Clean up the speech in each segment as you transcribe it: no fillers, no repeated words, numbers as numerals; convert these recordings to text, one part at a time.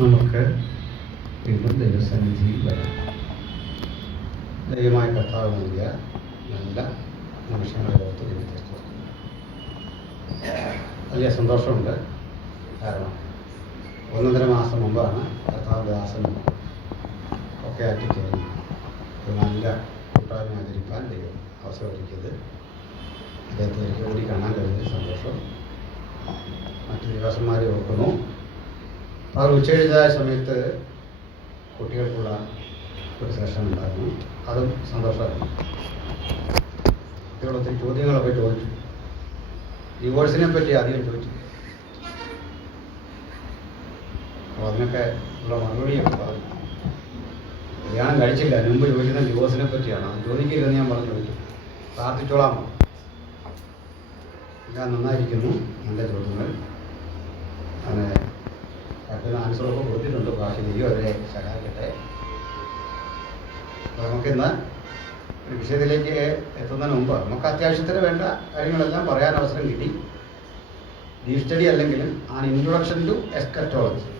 നമുക്ക് വീണ്ടും ദൈവസന്നിധിയിൽ വരാം. ദൈവമായ കർത്താവ് നൽകിയ നല്ല നിമിഷങ്ങളെ ഓർത്ത് ദൈവത്തെ സ്തുതിക്കുന്നു. വലിയ സന്തോഷമുണ്ട്. കാരണം 1.5 മാസം മുമ്പാണ് കർത്താവ് ദാസനും ഒക്കെ ആയിട്ട് കഴിഞ്ഞ് ഒരു നല്ല കൂട്ടായ്മ ആചരിക്കാൻ ദൈവം അവസരമൊരുക്കിയത്. അദ്ദേഹത്തെ എനിക്ക് കൂടി കാണാൻ കഴിഞ്ഞ സന്തോഷം. മറ്റു ദിവസന്മാരെ ഓർക്കുന്നു. അവർ ഉച്ചയെഴുതായ സമയത്ത് കുട്ടികൾക്കുള്ള ഒരു സെഷൻ ഉണ്ടായിരുന്നു. അതും സന്തോഷമായിരുന്നു. കുട്ടികൾ ഒത്തിരി ചോദ്യങ്ങളൊക്കെ ചോദിച്ചു. ഡിവോഴ്സിനെ പറ്റി അധികം ചോദിച്ചു. അപ്പോൾ അതിനൊക്കെ ഉള്ള മറുപടിയൊക്കെ പറഞ്ഞു. കല്യാണം കഴിച്ചില്ല, അതിന് മുമ്പ് ചോദിക്കുന്ന ഡിവോഴ്സിനെ പറ്റിയാണ്. അത് ചോദിക്കില്ലെന്ന് ഞാൻ പറഞ്ഞു ചോദിച്ചു. പ്രാർത്ഥിച്ചോളാം. എല്ലാം നന്നായിരിക്കുന്നു. നല്ല ചോദ്യങ്ങൾ. അങ്ങനെ പറ്റുന്ന ആൻസറൊക്കെ കൊടുത്തിട്ടുണ്ട്. ബാക്കി ദൈവം അവരെ സഹായിക്കട്ടെ. അപ്പോൾ നമുക്കിന്ന് ഒരു വിഷയത്തിലേക്ക് എത്തുന്നതിന് മുമ്പ് നമുക്ക് അത്യാവശ്യത്തിന് വേണ്ട കാര്യങ്ങളെല്ലാം പറയാൻ അവസരം കിട്ടി. ഡീപ് സ്റ്റഡി അല്ലെങ്കിലും ആൻ ഇൻട്രൊഡക്ഷൻ ടു എസ്കറ്റോളജി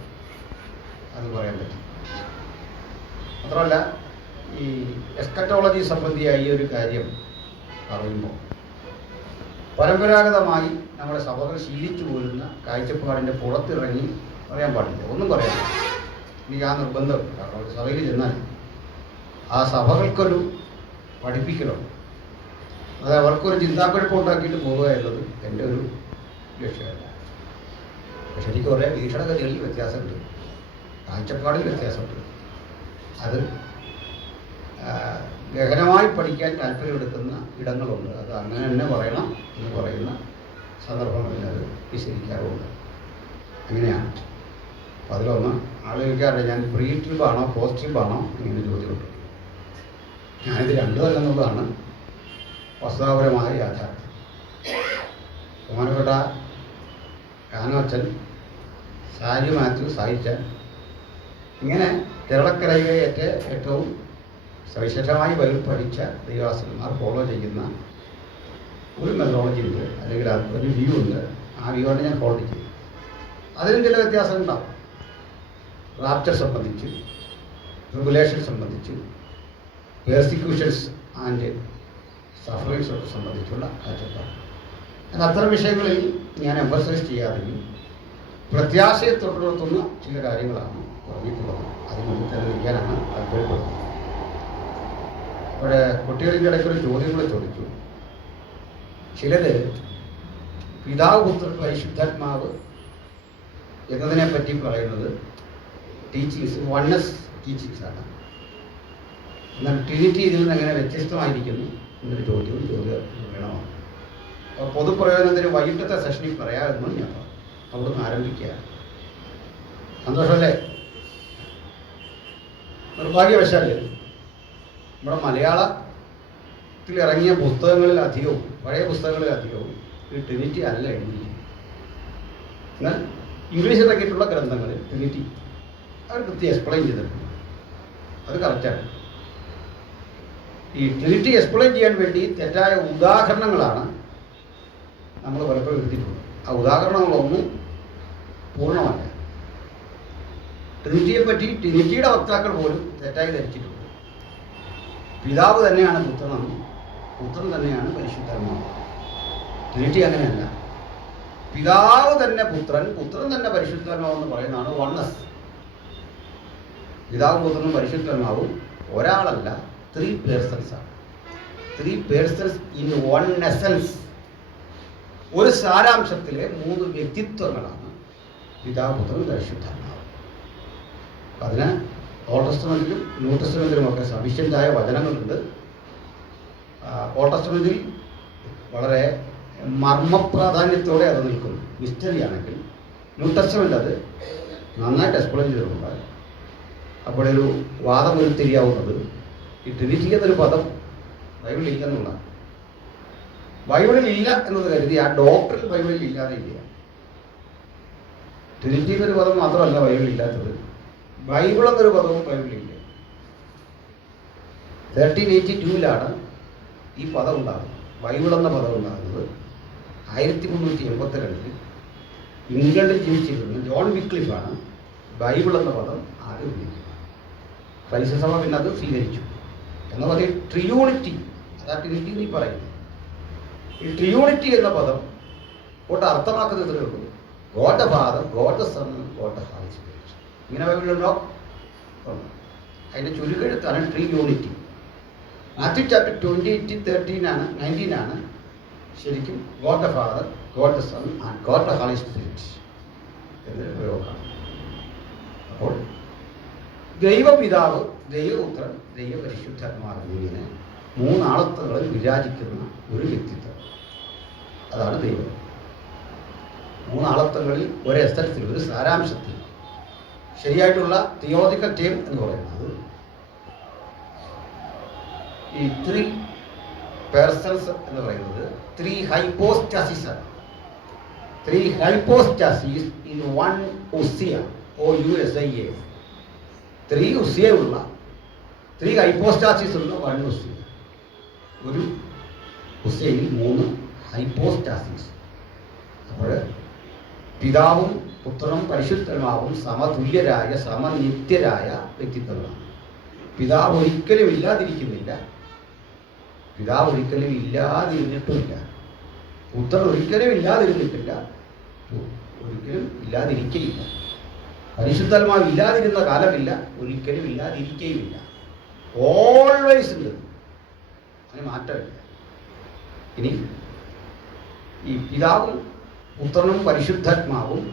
അത് പറയാൻ പറ്റും. മാത്രമല്ല ഈ എസ്കറ്റോളജി സംബന്ധിയായ ഈ ഒരു കാര്യം പറയുമ്പോൾ പരമ്പരാഗതമായി നമ്മുടെ സഭകൾ ശീലിച്ചു പോരുന്ന കാഴ്ചപ്പാടിൻ്റെ പുറത്തിറങ്ങി പറയാൻ പാടില്ല. ഒന്നും പറയാനില്ല. എനിക്ക് ആ നിർബന്ധമില്ല. കാരണം ഒരു സഭയിൽ ചെന്നാൽ ആ സഭകൾക്കൊരു പഠിപ്പിക്കലുണ്ട്. അത് അവർക്കൊരു ചിന്താക്കുഴപ്പമുണ്ടാക്കിയിട്ട് പോവുക എന്നത് എൻ്റെ ഒരു ലക്ഷ്യമല്ല. പക്ഷെ എനിക്ക് കുറേ വീക്ഷണഗതികളിൽ വ്യത്യാസമുണ്ട്, കാഴ്ചപ്പാടിൽ വ്യത്യാസമുണ്ട്. അത് ഗഹനമായി പഠിക്കാൻ താല്പര്യമെടുക്കുന്ന ഇടങ്ങളുണ്ട്. അത് അങ്ങനെ തന്നെ പറയണം എന്ന് പറയുന്ന സന്ദർഭങ്ങളിൽ അത് വിശദീകരിക്കാറുണ്ട്. അങ്ങനെയാണ്. അപ്പോൾ അതിലൊന്ന് ആലോചിക്കാറില്ല, ഞാൻ പ്രീ ട്രിപ്പാണോ പോസ്റ്റ് ട്രിപ്പാണോ ഇങ്ങനെ ചോദ്യമുണ്ട്. ഞാനിത് രണ്ടുമല്ലെന്നുള്ളതാണ് വസ്തുതാപരമായ യാഥാർത്ഥ്യം. ബഹുമാനപ്പെട്ട കാനോച്ചൻ, സാജു മാത്യു, സായിച്ചാൻ, ഇങ്ങനെ കേരളക്കരയിലെ ഏറ്റവും സവിശേഷമായി ബൈബിൾ പഠിച്ച ദൈവദാസന്മാർ ഫോളോ ചെയ്യുന്ന ഒരു മെത്തഡോളജി ഉണ്ട്, അല്ലെങ്കിൽ ഒരു വ്യൂ ഉണ്ട്. ആ വ്യൂവാണ് ഞാൻ ഫോളോ ചെയ്യും. അതിനും ചില വ്യത്യാസം ഉണ്ടാവും. റാപ്ചർ സംബന്ധിച്ച്, റെഗുലേഷൻ സംബന്ധിച്ച്, പെർസിക്യൂഷൻസ് ആൻഡ് സഫറിങ്സ് ഒക്കെ സംബന്ധിച്ചുള്ള കാഴ്ചപ്പാട്. ഞാൻ അത്തരം വിഷയങ്ങളിൽ ഞാൻ എംഫസൈസ് ചെയ്യാതെയും പ്രത്യാശയെ തൊട്ടുനിർത്തുന്ന ചില കാര്യങ്ങളാണ് പറഞ്ഞിട്ടുള്ളത്. അതിനുള്ളിൽ തന്നെ ഇരിക്കാനാണ് താല്പര്യപ്പെടുന്നത്. അവിടെ കുട്ടികളുടെ ഇടയ്ക്കൊരു ചോദ്യങ്ങൾ ചോദിച്ചു. ചിലര് പിതാവ്, പുത്രൻ, പരിശുദ്ധാത്മാവ് എന്നതിനെ പറ്റി പറയുന്നത് ടീച്ചിങ്സ്, വൺനെസ് ടീച്ചിങ്സ് ആണ്. എന്നാൽ ട്രിനിറ്റി ഇതിൽ നിന്ന് എങ്ങനെ വ്യത്യസ്തമായിരിക്കുന്നു എന്നൊരു ചോദ്യവും വേണമാണ്. അപ്പോൾ പൊതുപ്രയോജനത്തിന് വൈകിട്ടത്തെ സെഷനിൽ പറയാമെന്നും ഞാൻ അവിടുന്ന് ആരംഭിക്കുക. സന്തോഷമല്ലേ? നിർഭാഗ്യവശാൽ നമ്മുടെ മലയാളത്തിൽ ഇറങ്ങിയ പുസ്തകങ്ങളിൽ അധികവും, പഴയ പുസ്തകങ്ങളിൽ അധികവും ഈ ട്രിനിറ്റി അല്ല എഴുതിയിരിക്കുന്നത്. എന്നാൽ ഇംഗ്ലീഷ് ഇറക്കിയിട്ടുള്ള ഗ്രന്ഥങ്ങളിൽ ട്രിനിറ്റി അവർ കൃത്യം എക്സ്പ്ലെയിൻ ചെയ്തിട്ടുണ്ട്. അത് കറക്റ്റാണ്. ഈ ട്രിനിറ്റി എക്സ്പ്ലെയിൻ ചെയ്യാൻ വേണ്ടി തെറ്റായ ഉദാഹരണങ്ങളാണ് നമ്മൾ പലപ്പോഴും എടുത്തിട്ടുള്ളത്. ആ ഉദാഹരണങ്ങളൊന്നും പൂർണ്ണമല്ല. ട്രിനിറ്റിയെ പറ്റി ട്രിനിറ്റിയുടെ വക്താക്കൾ പോലും തെറ്റായി ധരിച്ചിട്ടുണ്ട്. പിതാവ് തന്നെയാണ് പുത്രനെന്നും പുത്രൻ തന്നെയാണ് പരിശുദ്ധാത്മാവ്. ട്രിനിറ്റി അങ്ങനെയല്ല. പിതാവ് തന്നെ പുത്രൻ, പുത്രൻ തന്നെ പരിശുദ്ധാത്മാവെന്ന് പറയുന്നതാണ് വൺനെസ്. പിതാവും പുത്രനും പരിശുദ്ധാത്മാവും ഒരാളല്ല, 3 പേഴ്സൺസ് ആണ്. 3 പേഴ്സൺസ് ഇൻ 1 എസൻസ്. ഒരു സാരാംശത്തിലെ 3 വ്യക്തിത്വങ്ങളാണ് പിതാവ്, പുത്രൻ, പരിശുദ്ധാത്മാവ്. അതിന് ഓൾഡ് ടെസ്റ്റമെന്റിലും ന്യൂ ടെസ്റ്റമെന്റിലുമൊക്കെ സഫിഷ്യൻ്റായ വചനങ്ങളുണ്ട്. ഓൾഡ് ടെസ്റ്റമെന്റിൽ വളരെ മർമ്മപ്രാധാന്യത്തോടെ അത് നിൽക്കുന്നു, മിസ്റ്ററി ആണെങ്കിൽ. ന്യൂ ടെസ്റ്റമെന്റ് അത് നന്നായിട്ട് എക്സ്പ്ലെയിൻ ചെയ്തിട്ടുണ്ട്. അപ്പോഴൊരു വാദം ഉരുത്തിരിയാവുന്നത് ഈ ട്രിനിറ്റി എന്നൊരു പദം ബൈബിളിൽ ഇല്ലെന്നുള്ളതാണ്. ബൈബിളിൽ ഇല്ല എന്നത് കരുതി ആ ഡോക്ടറിൽ ബൈബിളിൽ ഇല്ലാതെ ഇല്ല. ട്രിനിറ്റി എന്നൊരു പദം മാത്രമല്ല ബൈബിളിൽ ഇല്ലാത്തത്, ബൈബിൾ എന്നൊരു പദവും ബൈബിളിലില്ല. 1382 ഈ പദം ഉണ്ടാകുന്നത്. ബൈബിൾ എന്ന പദം ഉണ്ടാകുന്നത് 1382 ഇംഗ്ലണ്ടിൽ ജീവിച്ചിരുന്ന ജോൺ വിക്ലിഫാണ് ബൈബിൾ എന്ന പദം ആരും ഉപയോഗിക്കും. ക്രൈസ്തവ പിന്നെ അത് സ്വീകരിച്ചു. എന്ന് പറയും ട്രിയൂണിറ്റി, അതാ ട്രിനിറ്റി നീ പറയുന്നത്. ഈ ട്രിയൂണിറ്റി എന്ന പദം കൊണ്ട് അർത്ഥമാക്കുന്നത് ഇത്രയേ ഉള്ളൂ: God the Father, God the Son, God the Holy Spirit. ഇങ്ങനെ ബൈബിളിലുണ്ടോ? അതിൻ്റെ ചുരുക്കെഴുത്താണ് ട്രിയൂണിറ്റി. മാത്യു ചാപ്റ്റർ 19:19 ശരിക്കും God the Father, God the Son and God the Holy Spirit എന്നൊരു പ്രയോഗമാണ്. അപ്പോൾ ദൈവപിതാവ്, ദൈവപുത്രൻ, ദൈവപരിശുദ്ധാത്മാവ് എന്നിങ്ങനെ മൂന്നാളത്വങ്ങളിൽ വിരാജിക്കുന്ന ഒരു വ്യക്തിത്വം, അതാണ് ദൈവം. മൂന്നാളത്വങ്ങളിൽ ഒരേ സ്ഥലത്തിൽ, ഒരു സാരാംശത്തിൽ ശരിയായിട്ടുള്ള തിയോളജിക്കൽ ടേം എന്ന് പറയുന്നത് ഈ 3 പേഴ്സൺസ് എന്ന് പറയുന്നത് 3 ഹൈപ്പോസ്റ്റാസിസ് ആണ്. 3 hypostasis in 1 Uzziah, OUSIA. 3 ഉസിയുള്ള 3 hypostasis ഉള്ള 1 ഉസിയ. ഒരു ഉസിയയിൽ 3 ഹൈപ്പോസ്റ്റാസിസ്. അപ്പോൾ പിതാവും പുത്രനും പരിശുദ്ധമാവും സമതുല്യരായ, സമനിത്യരായ വ്യക്തിത്വങ്ങളാണ്. പിതാവ് ഒരിക്കലും ഇല്ലാതിരിക്കുന്നില്ല, പിതാവ് ഒരിക്കലും ഇല്ലാതിരുന്നിട്ടുമില്ല, പുത്രൻ ഒരിക്കലും ഇല്ലാതിരുന്നിട്ടില്ല, ഒരിക്കലും ഇല്ലാതിരിക്കയില്ല. പരിശുദ്ധാത്മാവ് ഇല്ലാതിരുന്ന കാലമില്ല, ഒരിക്കലും ഇല്ലാതിരിക്കുകയുമില്ല. ഓൾവേസ് ഉണ്ട്, അതിന് മാറ്റമില്ല. ഇനി ഈ പിതാവും പുത്രനും പരിശുദ്ധാത്മാവും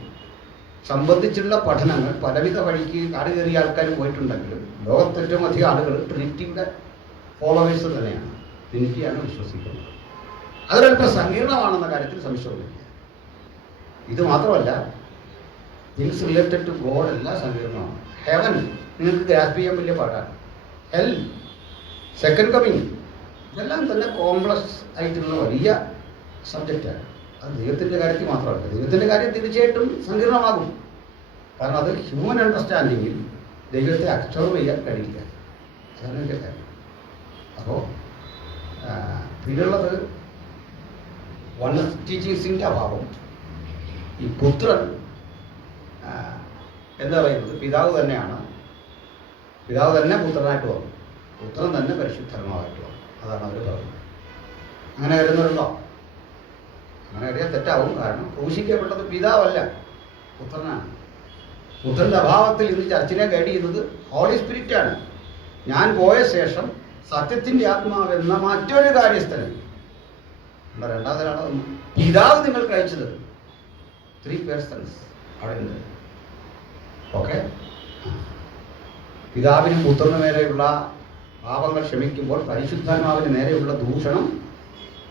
സംബന്ധിച്ചുള്ള പഠനങ്ങൾ പലവിധ വഴിക്ക് കാട് കയറിയ ആൾക്കാർ പോയിട്ടുണ്ടെങ്കിലും ലോകത്ത് ഏറ്റവും അധികം ആളുകൾ ട്രിനിറ്റിയുടെ ഫോളോവേഴ്സ് തന്നെയാണ്, ട്രിനിറ്റിയാണ് വിശ്വസിക്കുന്നത്. അതൊരല്പം സങ്കീർണമാണെന്ന കാര്യത്തിൽ സംശയമില്ല. ഇത് മാത്രമല്ല, തിങ്സ് റിലേറ്റഡ് ടു ഗോഡ് എല്ലാം സങ്കീർണമാണ്. ഹെവൻ നിങ്ങൾക്ക് ഗ്രാസ്പ് ചെയ്യാൻ വലിയ പാടാണ്. ഹെൽ, സെക്കൻഡ് കമ്മിങ്, ഇതെല്ലാം തന്നെ കോംപ്ലക്സ് ആയിട്ടുള്ള വലിയ സബ്ജക്റ്റാണ്. അത് ദൈവത്തിൻ്റെ കാര്യത്തിൽ മാത്രമല്ല, ദൈവത്തിൻ്റെ കാര്യം തീർച്ചയായിട്ടും സങ്കീർണമാകും. കാരണം അത് ഹ്യൂമൻ അണ്ടർസ്റ്റാൻഡിങ്ങിൽ ദൈവത്തെ അബ്സോർവ് ചെയ്യാൻ കഴിയില്ല, അതാണ് എൻ്റെ കാര്യം. അപ്പോൾ പിന്നുള്ളത് വൺ ടീച്ചിങ്സിൻ്റെ അഭാവം. ഈ പുത്രൻ എന്താ പറയുന്നത്, പിതാവ് തന്നെയാണ്, പിതാവ് തന്നെ പുത്രനായിട്ട് വന്നു, പുത്രൻ തന്നെ പരിശുദ്ധമായിട്ട് വന്നു, അതാണ് അവർ പറയുന്നത്. അങ്ങനെ കരുതുന്നുണ്ടോ? അങ്ങനെ അറിയാൻ തെറ്റാവും. കാരണം ക്രൂശിക്കപ്പെട്ടത് പിതാവല്ല, പുത്രനാണ്. പുത്രൻ്റെ അഭാവത്തിൽ ഇന്ന് ചർച്ചിനെ ഗൈഡ് ചെയ്യുന്നത് ഹോളി സ്പിരിറ്റാണ്. ഞാൻ പോയ ശേഷം സത്യത്തിൻ്റെ ആത്മാവെന്ന മറ്റൊരു കാര്യസ്ഥലം രണ്ടാമതൊരാളെ പിതാവ് നിങ്ങൾക്ക് അയച്ചത്. 3 പേഴ്സൺസ് അവിടെ ഉണ്ട്. ഓക്കെ, പിതാവിനും പുത്രന് നേരെയുള്ള പാപങ്ങൾ ക്ഷമിക്കുമ്പോൾ പരിശുദ്ധാത്മാവിന് നേരെയുള്ള ദൂഷണം,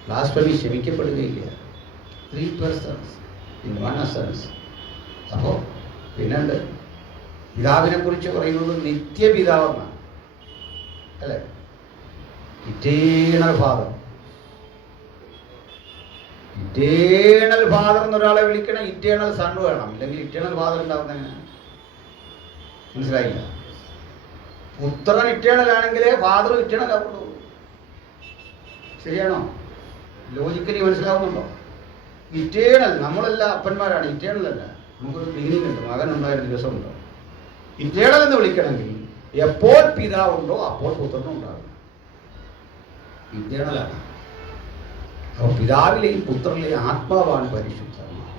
ബ്ലാസ്ഫമി ക്ഷമിക്കപ്പെടുകയില്ല. 3 persons in 1 essence. അപ്പോൾ പിന്നുണ്ട് പിതാവിനെ കുറിച്ച് പറയുന്നത് നിത്യപിതാവെന്നാണ്, അല്ലേ? Eternal father. ഇറ്റേണൽ ഫാദർ എന്നൊരാളെ വിളിക്കണം, ഇറ്റേണൽ സൺ വേണം, ഇല്ലെങ്കിൽ ഇറ്റേണൽ ഫാദർ ഉണ്ടാവുന്ന എങ്ങനെ? മനസ്സിലായില്ല. പുത്രൻ ഇറ്റേണൽ ആണെങ്കിലേ ഫാദർ ഇറ്റേണൽ ആവുള്ളൂ. ശരിയാണോ? ലോജിക്കലി മനസ്സിലാവുന്നുണ്ടോ? ഇറ്റേണൽ, നമ്മളെല്ലാം അപ്പന്മാരാണ്, ഇറ്റേണൽ അല്ല. നമുക്കൊരു ബിഗിനിങ് ഉണ്ട്, മകനുണ്ടായ ദിവസമുണ്ടോ. ഇറ്റേണൽ എന്ന് വിളിക്കണമെങ്കിൽ എപ്പോൾ പിതാവുണ്ടോ അപ്പോൾ പുത്രനും ഉണ്ടാകും, ഇറ്റേണലാണ്. അപ്പോൾ പിതാവിലെയും പുത്രനിലെയും ആത്മാവാണ് പരിശുദ്ധാത്മാവ്.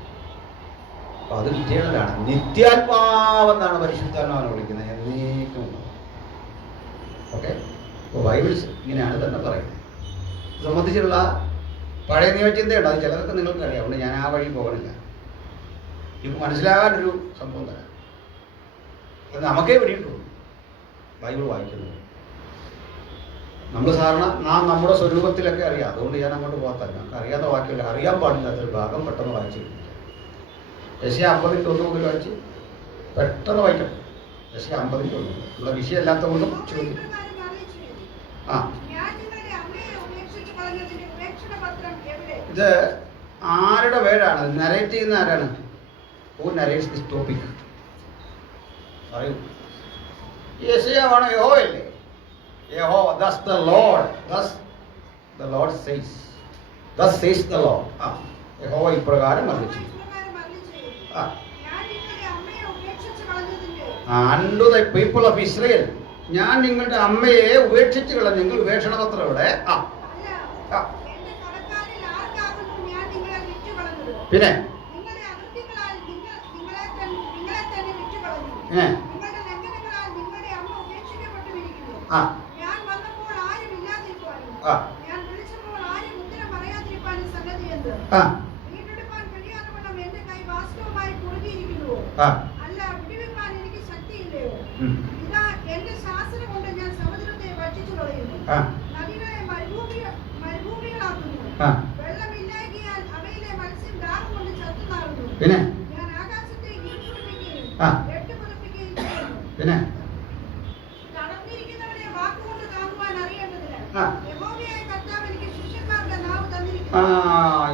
അപ്പോൾ അത് ഇറ്റേണലാണ്. നിത്യാത്മാവെന്നാണ് പരിശുദ്ധാത്മാവിനെ വിളിക്കുന്നത്, എന്നേക്കും. ഓക്കെ, അപ്പോൾ ബൈബിൾസ് ഇങ്ങനെയാണ് തന്നെ പറയുന്നത്. സംബന്ധിച്ചുള്ള പഴയ നിയമചിന്തയുണ്ട്, അത് ചിലതൊക്കെ നിങ്ങൾക്ക് അറിയാം, അതുകൊണ്ട് ഞാൻ ആ വഴി പോകണില്ല. ഇപ്പോൾ മനസ്സിലാകാനൊരു സംഭവം തരാം. അത് നമുക്കേ പിടിയിട്ടുള്ളൂ ബൈബിൾ വായിക്കുന്നത്. നമ്മൾ സാധാരണ നമ്മുടെ സ്വരൂപത്തിലൊക്കെ അറിയാം, അതുകൊണ്ട് ഞാൻ അങ്ങോട്ട് പോകാത്തല്ല. നമുക്ക് അറിയാത്ത വാക്യമല്ല, അറിയാൻ പാടില്ലാത്തൊരു ഭാഗം പെട്ടെന്ന് വായിച്ചിരിക്കില്ല. യശയ 50:1 മുതൽ വായിച്ച് പെട്ടെന്ന് വായിക്കണം. യശയ 50:1 ഉള്ള വിഷയം അല്ലാത്തതുകൊണ്ടും ചോദിക്കും. ആ, ഇത് ആരുടെ പേരാണ്? നരേറ്റ് ചെയ്യുന്ന ആരാണ്? Who narrates this topic? പറയൂ. യെശയ്യാവാണോ? യഹോവയല്ലേ? യഹോവ, thus the Lord, thus the Lord says, thus says the Lord. ആ, യഹോവ ഇപ്രകാരം അരുളിച്ചെയ്യുന്നു. ആ, unto the people of Israel, ഞാൻ നിങ്ങളുടെ അമ്മയെ ഉപേക്ഷിച്ച് കളഞ്ഞെങ്കിൽ ഉപേക്ഷണപത്രം ഇവിടെ. പിന്നെ പിന്നെ പിന്നെ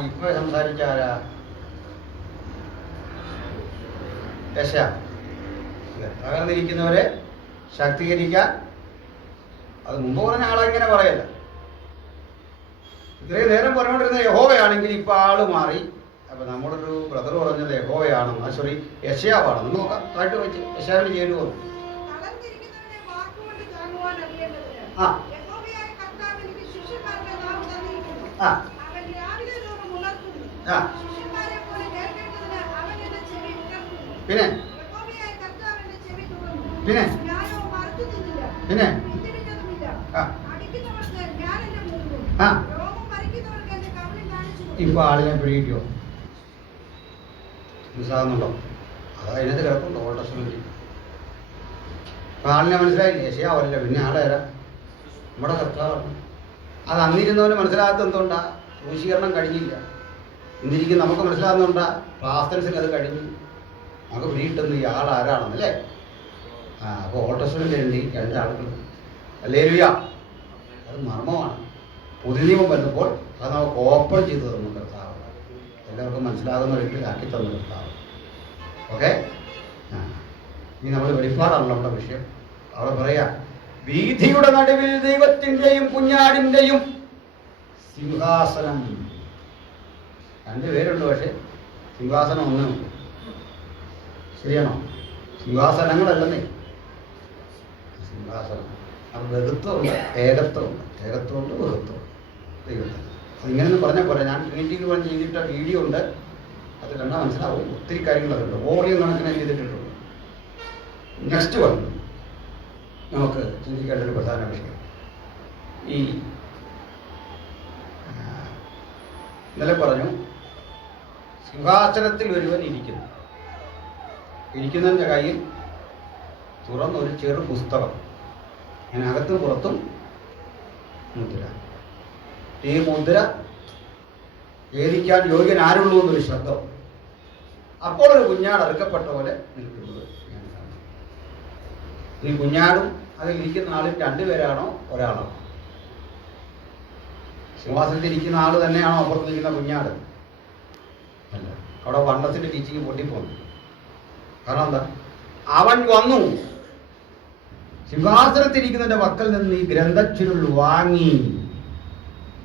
ഇപ്പൊ സംസാരിച്ചാരാ? യശയാ. തകർന്നിരിക്കുന്നവരെ ശാക്തീകരിക്കാൻ. അത് മുമ്പ് പറഞ്ഞ ആളെങ്ങനെ പറയല്ല. ഇത്രയും നേരം പറഞ്ഞുകൊണ്ടിരുന്ന യഹോവയാണെങ്കിൽ ഇപ്പൊ ആള് മാറി. അപ്പൊ നമ്മുടെ ഒരു ബ്രദർ പറഞ്ഞത് യഹോവയാണെന്ന്, സോറി യശയാവാണെന്ന്. നോക്കാം, താഴ്ത്ത് വെച്ച് യശയാവിന് ചേരുവോ? ആ പിന്നെ പിന്നെ പിന്നെ ഇപ്പൊ ആളിനെ പിടിക്കോ? മനസ്സിലാകുന്നുണ്ടോ? അത് അതിനകത്ത് കിടപ്പുണ്ടോ? ഓൾഡ് ടെസ്റ്റ്മെന്റിൽ ആളിനെ മനസ്സിലായില്ലേ? യശയാവല്ല, പിന്നെ ആളേരാ? നമ്മുടെ കർത്താവാണ്. അത് അന്നിരുന്നവന് മനസ്സിലാകാത്ത എന്തുകൊണ്ടാ? ക്രൂശീകരണം കഴിഞ്ഞില്ല. ഇന്നിരിക്കും നമുക്ക് മനസ്സിലാകുന്നുണ്ടാ? പ്രാസ്തൻസിൽ അത് കഴിഞ്ഞു. നമുക്ക് പിടികിട്ടുന്നു ഈ ആൾ ആരാണെന്നല്ലേ? അപ്പോൾ ഓൾഡ് ടെസ്റ്റ്മെന്റിലുണ്ട് ഈ രണ്ടാളുകൾ. ഹല്ലേലൂയ. അത് മർമ്മമാണ്. പുതിയ നിയമം വരുമ്പോൾ അത് നമുക്ക് ഓപ്പൺ ചെയ്തു തന്നു കർത്താവ്. എല്ലാവർക്കും മനസ്സിലാകുന്ന രീതിയിൽ ആക്കി തന്നു കർത്താവ്. ഓക്കെ. ഇനി നമ്മൾ വെളിപ്പാടാണല്ലോ നമ്മുടെ വിഷയം. അവിടെ പറയാ, വീഥിയുടെ നടുവിൽ ദൈവത്തിൻ്റെയും കുഞ്ഞാടിൻ്റെയും സിംഹാസനം. രണ്ടുപേരുണ്ട്, പക്ഷെ സിംഹാസനം ഒന്നേ ഉള്ളൂ. ശരിയാണോ? സിംഹാസനങ്ങളല്ലെന്നേ, സിംഹാസനം. അത് ബഹുത്വമുണ്ട്, ഏകത്വമുണ്ട്. ഏകത്വമുണ്ട്, ബഹുത്വമുണ്ട് ദൈവത്തിന്. അതിങ്ങനെയൊന്നും പറഞ്ഞാൽ പോരാ. ഞാൻ ട്രിനിറ്റിയിൽ വന്ന് ചെയ്തിട്ട വീഡിയോ ഉണ്ട്, അത് കണ്ടാൽ മനസ്സിലാവും. ഒത്തിരി കാര്യങ്ങൾ അതുണ്ട്, വോളിയം കണക്കിനെ ചെയ്തിട്ടുണ്ട്. നെക്സ്റ്റ് വന്നു നമുക്ക് ചിന്തിക്കേണ്ട ഒരു പ്രധാന വിഷയം. ഈ ഇന്നലെ പറഞ്ഞു, സിംഹാസനത്തിൽ ഒരുവൻ ഇരിക്കുന്നു. ഇരിക്കുന്നതിൻ്റെ കയ്യിൽ തുറന്നൊരു ചെറു പുസ്തകം, അതിനകത്തും പുറത്തും മുദ്ര. ഈ മുദ്ര ഏതിക്കാൻ യോഗ്യൻ ആരുള്ളൂ എന്നൊരു ശബ്ദം. അപ്പോൾ ഒരു കുഞ്ഞാട് അറുക്കപ്പെട്ട പോലെ നിൽക്കുന്നത് ഞാൻ കാണുന്നു. ഈ കുഞ്ഞാടും അതിൽ ഇരിക്കുന്ന ആളും രണ്ടുപേരാണോ ഒരാളാണോ? സിംഹാസനത്തിൽ ഇരിക്കുന്ന ആൾ തന്നെയാണോ അപ്പുറത്ത് നിൽക്കുന്ന കുഞ്ഞാട്? അല്ല. അവിടെ വണ്ണത്തിൻ്റെ ടീച്ചിങ് പൊട്ടിപ്പോന്നു. കാരണം എന്താ? അവൻ വന്നു സിംഹാസനത്തിരിക്കുന്നതിൻ്റെ പക്കൽ നിന്ന് ഈ ഗ്രന്ഥച്ചുരുൾ വാങ്ങി.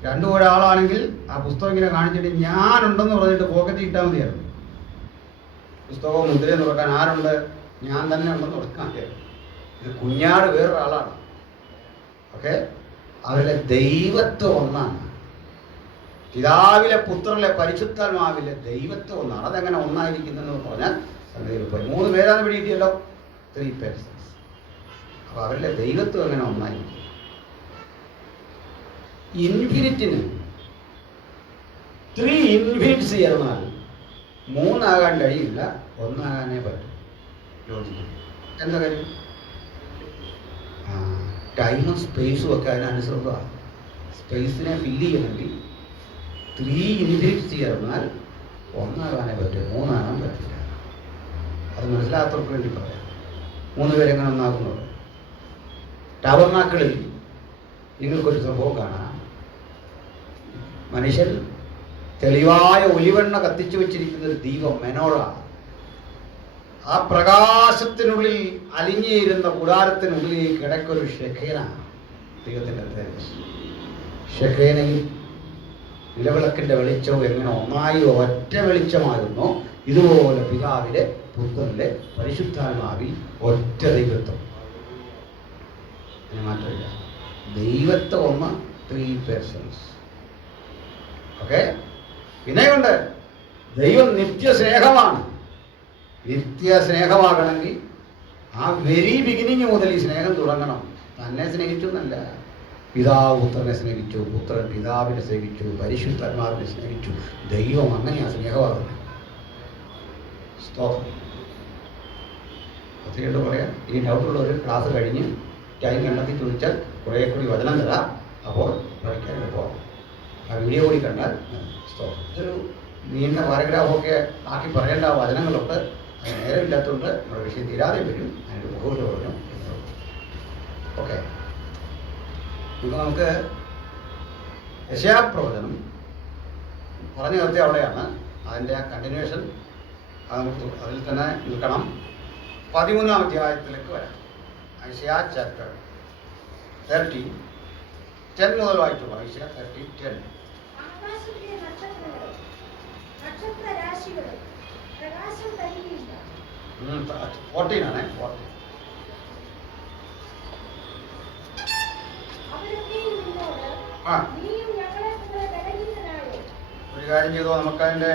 രണ്ടും ഒരാളാണെങ്കിൽ ആ പുസ്തകം ഇങ്ങനെ കാണിച്ചിട്ട് ഞാനുണ്ടെന്ന് പറഞ്ഞിട്ട് പോക്കറ്റിൽ ഇട്ടാൽ മതിയായിരുന്നു. പുസ്തകവും മുദ്രയെന്ന് തുറക്കാൻ ആരുണ്ട്? ഞാൻ തന്നെ ഉണ്ടെന്ന് തുറക്കാൻ മതിയായിരുന്നു. ഇത് കുഞ്ഞാട് വേറൊരാളാണ്. ഓക്കെ. അവരുടെ ദൈവത്വം ഒന്നാണ്. പിതാവിലെ പുത്രനിലെ പരിശുദ്ധാത്മാവിലെ ദൈവത്വം ഒന്നാണ്. അതെങ്ങനെ ഒന്നായിരിക്കുന്നതെന്ന് പറഞ്ഞാൽ സംഗതി 3 പേരാണ് പിടിയിട്ടിയല്ലോ, 3 പേഴ്സൺസ്. അപ്പോൾ അവരുടെ ദൈവത്വം എങ്ങനെ ഒന്നായിരിക്കും? ഇൻഫിനിറ്റിന് 3 ഇൻഫിനിറ്റ്സ് ചേർന്നാൽ 3 ആകാൻ കഴിയില്ല, 1 ആകാനേ പറ്റും. യോജിക്കും. എന്താ കാര്യം? ടൈമും സ്പേസും ഒക്കെ അതിനനുസൃതമാണ്. സ്പേസിനെ ഫില്ല് ചെയ്യണമെങ്കിൽ 3 ഇൻഫിനിറ്റ്സ് ചേർന്നാൽ 1 ആകാനേ പറ്റും, 3 ആകാൻ പറ്റില്ല. അത് മനസ്സിലാത്തവർക്ക് വേണ്ടി പറയാം. 3 പേരെങ്ങനെ ഒന്നാകുന്നത്? ടബർനാക്കിളിൽ നിങ്ങൾക്കൊരു സംഭവം കാണാം. മനുഷ്യൻ തെളിവായ ഒലിവെണ്ണ കത്തിച്ചു വെച്ചിരിക്കുന്ന ഒരു ദീപം, മെനോള. ആ പ്രകാശത്തിനുള്ളിൽ അലിഞ്ഞിരുന്ന കൂടാരത്തിനുള്ളിൽ കിടക്കൊരു ഷെഖേന. ദൈവത്തിൻ്റെ തേജസ്. ഷെഖേനയിൽ നിലവിളക്കിൻ്റെ വെളിച്ചവും എങ്ങനെ ഒന്നായി ഒറ്റ വെളിച്ചമാകുന്നു, ഇതുപോലെ പിതാവിലെ പുത്രനിലെ പരിശുദ്ധാത്മാവിൽ ഒറ്റ ദൈവത്വം. മാറ്റമില്ല. ദൈവത്വം ഒന്ന്, 3 persons. ഓക്കെ. പിന്നെയുണ്ട് ദൈവം നിത്യസ്നേഹമാണ്. നിത്യസ്നേഹമാകണമെങ്കിൽ ആ വെരി ബിഗിനിങ് മുതൽ ഈ സ്നേഹം തുടങ്ങണം. തന്നെ സ്നേഹിച്ചു എന്നല്ല, പിതാവ് പുത്രനെ സ്നേഹിച്ചു, പുത്രൻ പിതാവിനെ സ്നേഹിച്ചു, പരിശുദ്ധാത്മാവിനെ സ്നേഹിച്ചു. ദൈവം അങ്ങനെയാണ് സ്നേഹമാകുന്നത്. സ്തോത്രം. ഒത്തിരിയായിട്ട് പറയാം. ഈ ഡൗട്ടുള്ളവർ ക്ലാസ് കഴിഞ്ഞ് ടൈം കണ്ടെത്തി ചോദിച്ചാൽ കുറേ കൂടി വചനം തരാം. അപ്പോൾ പഠിക്കാൻ പോകാം. ആ വീഡിയോ കൂടി കണ്ടാൽ സ്തോത്രം. ഇതൊരു നീണ്ട പാരഗ്രാഫൊക്കെ ആക്കി പറയേണ്ട വചനങ്ങളുണ്ട്. അത് നേരമില്ലാത്തതുകൊണ്ട് നമ്മുടെ വിഷയം തീരാതെ വരും. അതിൻ്റെ മുഖവിൽ പറഞ്ഞു. ഓക്കെ. ഇപ്പോൾ നമുക്ക് യെശയ്യാപ്രവചനം പറഞ്ഞു നിർത്തിയ അവിടെയാണ്. അതിൻ്റെ ആ കണ്ടിന്യൂഷൻ അത് നമുക്ക് അതിൽ തന്നെ നിൽക്കണം. 13-ാം അധ്യായത്തിലേക്ക് വരാം. യെശയ്യാ ചാപ്റ്റർ 30, 10 മുതൽ വായിച്ചോളൂ. യെശയ്യാ 30:10. പ്രകാശം തരികയില്ല. 14 ആണ്. 14. ഒരു കാര്യം ചെയ്തോ, നമുക്കതിൻ്റെ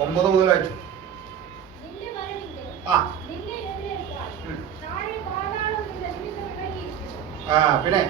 9 മുതൽ വായിച്ചു. പിന്നെ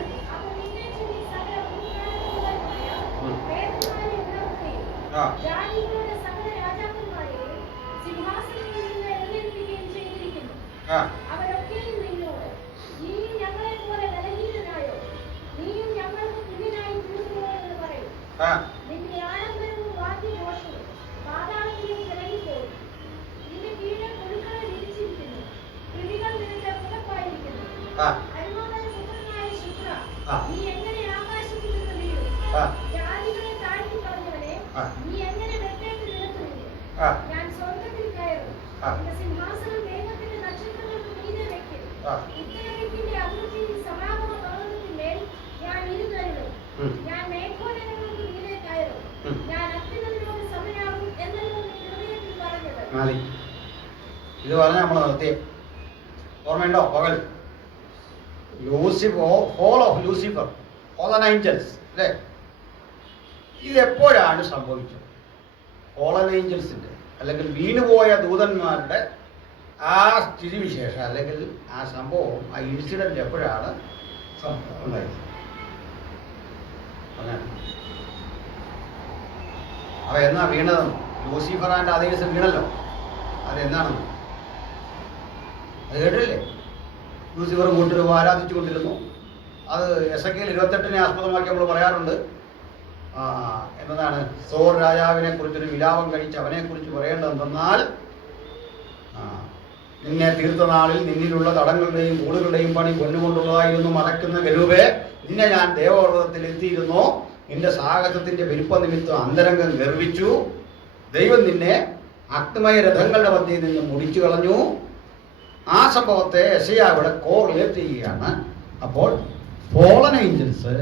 ഇത് പറഞ്ഞാൽ നമ്മൾ നിർത്തിയേ. ഓർമ്മയുണ്ടോ? പകൽ Lucifer, hole of Lucifer, fallen angels അല്ലേ? ഇതെപ്പോഴാണ് സംഭവിച്ചത്? ഫോളൻ ഏഞ്ചൽസിൻ്റെ അല്ലെങ്കിൽ വീണുപോയ ദൂതന്മാരുടെ ആ സ്ഥിതിവിശേഷം അല്ലെങ്കിൽ ആ സംഭവം, ആ ഇൻസിഡന്റ് എപ്പോഴാണ് ഉണ്ടായത്? അവ എന്നാ വീണതെന്ന്? ലൂസിഫറാൻ്റെ അതേ ദിവസം വീണല്ലോ. അതെന്താണെന്ന് അത് കേട്ടില്ലേ? ലൂസിഫർ കൂട്ടരും ആരാധിച്ചു കൊണ്ടിരുന്നു. അത് എസെക്കിയേൽ 28 ആസ്പദമാക്കി നമ്മൾ പറയാറുണ്ട്. എന്നതാണ് സോർ രാജാവിനെ കുറിച്ചൊരു വിലാപം കഴിച്ച് അവനെക്കുറിച്ച് പറയേണ്ടതെന്നാൽ, നിന്നെ തീർത്ത നാളിൽ നിന്നിലുള്ള തടങ്ങളുടെയും കൂടുകളുടെയും പണി പൊന്നുകൊണ്ടുള്ളതായിരുന്നു. മറയ്ക്കുന്ന ഗരൂപേ, നിന്നെ ഞാൻ ദേവപർവ്വതത്തിൽ എത്തിയിരുന്നു. നിന്റെ സാഹസത്തിന്റെ പെരുപ്പ നിമിത്തം അന്തരംഗം ഗർവിച്ചു. ദൈവം നിന്നെ അഗ്നിമയ രഥങ്ങളുടെ മധ്യയിൽ നിന്ന് മുടിച്ചു കളഞ്ഞു. ആ സംഭവത്തെ യെശയ്യാ ഇവിടെ കോറിലേറ്റ് ചെയ്യുകയാണ്. അപ്പോൾ ഫോളൻ ഏഞ്ചൽസ്